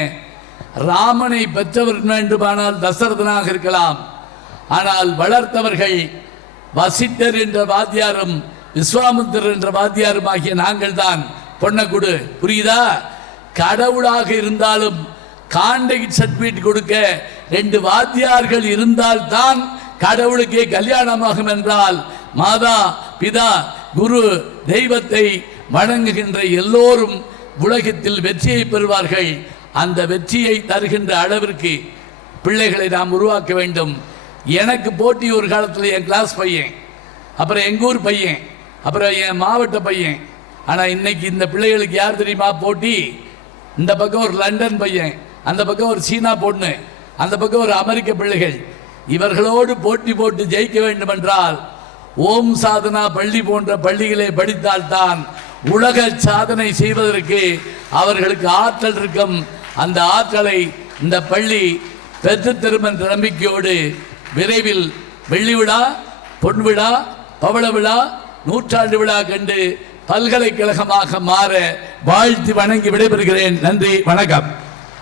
ராமனை பெற்றவர் வேண்டுமானால் தசரதனாக இருக்கலாம், ஆனால் வளர்த்தவர்கள் வசிட்டர் என்ற வாத்தியாரும் விஸ்வாமித்திரர் என்ற வாத்தியாரும் ஆகிய நாங்கள் தான். பொண்ணை கொடு, புரியுதா? கடவுளாக இருந்தாலும் கான்ட்ராக்ட் சர்டிபிகேட் கொடுக்க 2 வாத்தியார்கள் இருந்தால்தான் கடவுளுக்கே கல்யாணமாகும் என்றால், மாதா பிதா குரு தெய்வத்தை வணங்குகின்ற எல்லோரும் உலகத்தில் வெற்றியை பெறுவார்கள். அந்த வெற்றியை தருகின்ற அளவிற்கு பிள்ளைகளை நாம் உருவாக்க வேண்டும். எனக்கு போட்டி ஒரு காலத்தில் என் கிளாஸ் பையன் அப்புறம் எங்கள் ஊர் பையன், அப்புறம் என் மாவட்ட பையன். ஆனால் இன்னைக்கு இந்த பிள்ளைகளுக்கு யார் தெரியுமா போட்டி? இந்த பக்கம் ஒரு லண்டன் பையன், அந்த பக்கம் ஒரு சீனா பொண்ணு, அந்த பக்கம் ஒரு அமெரிக்க பிள்ளைகள். இவர்களோடு போட்டி போட்டு ஜெயிக்க வேண்டும் என்றால் ஓம் சாதனா பள்ளி போன்ற பள்ளிகளை படித்தால்தான் உலக சாதனை செய்வதற்கு அவர்களுக்கு ஆற்றல் இருக்கும். அந்த ஆற்றலை இந்த பள்ளி பெற்றுத்தரும் என்ற நம்பிக்கையோடு விரைவில் வெள்ளி விழா, பொன் விழா, பவள விழா, நூற்றாண்டு விழா கண்டு பல்கலைக்கழகமாக மாற வாழ்த்தி வணங்கி விடைபெறுகிறேன். நன்றி, வணக்கம்.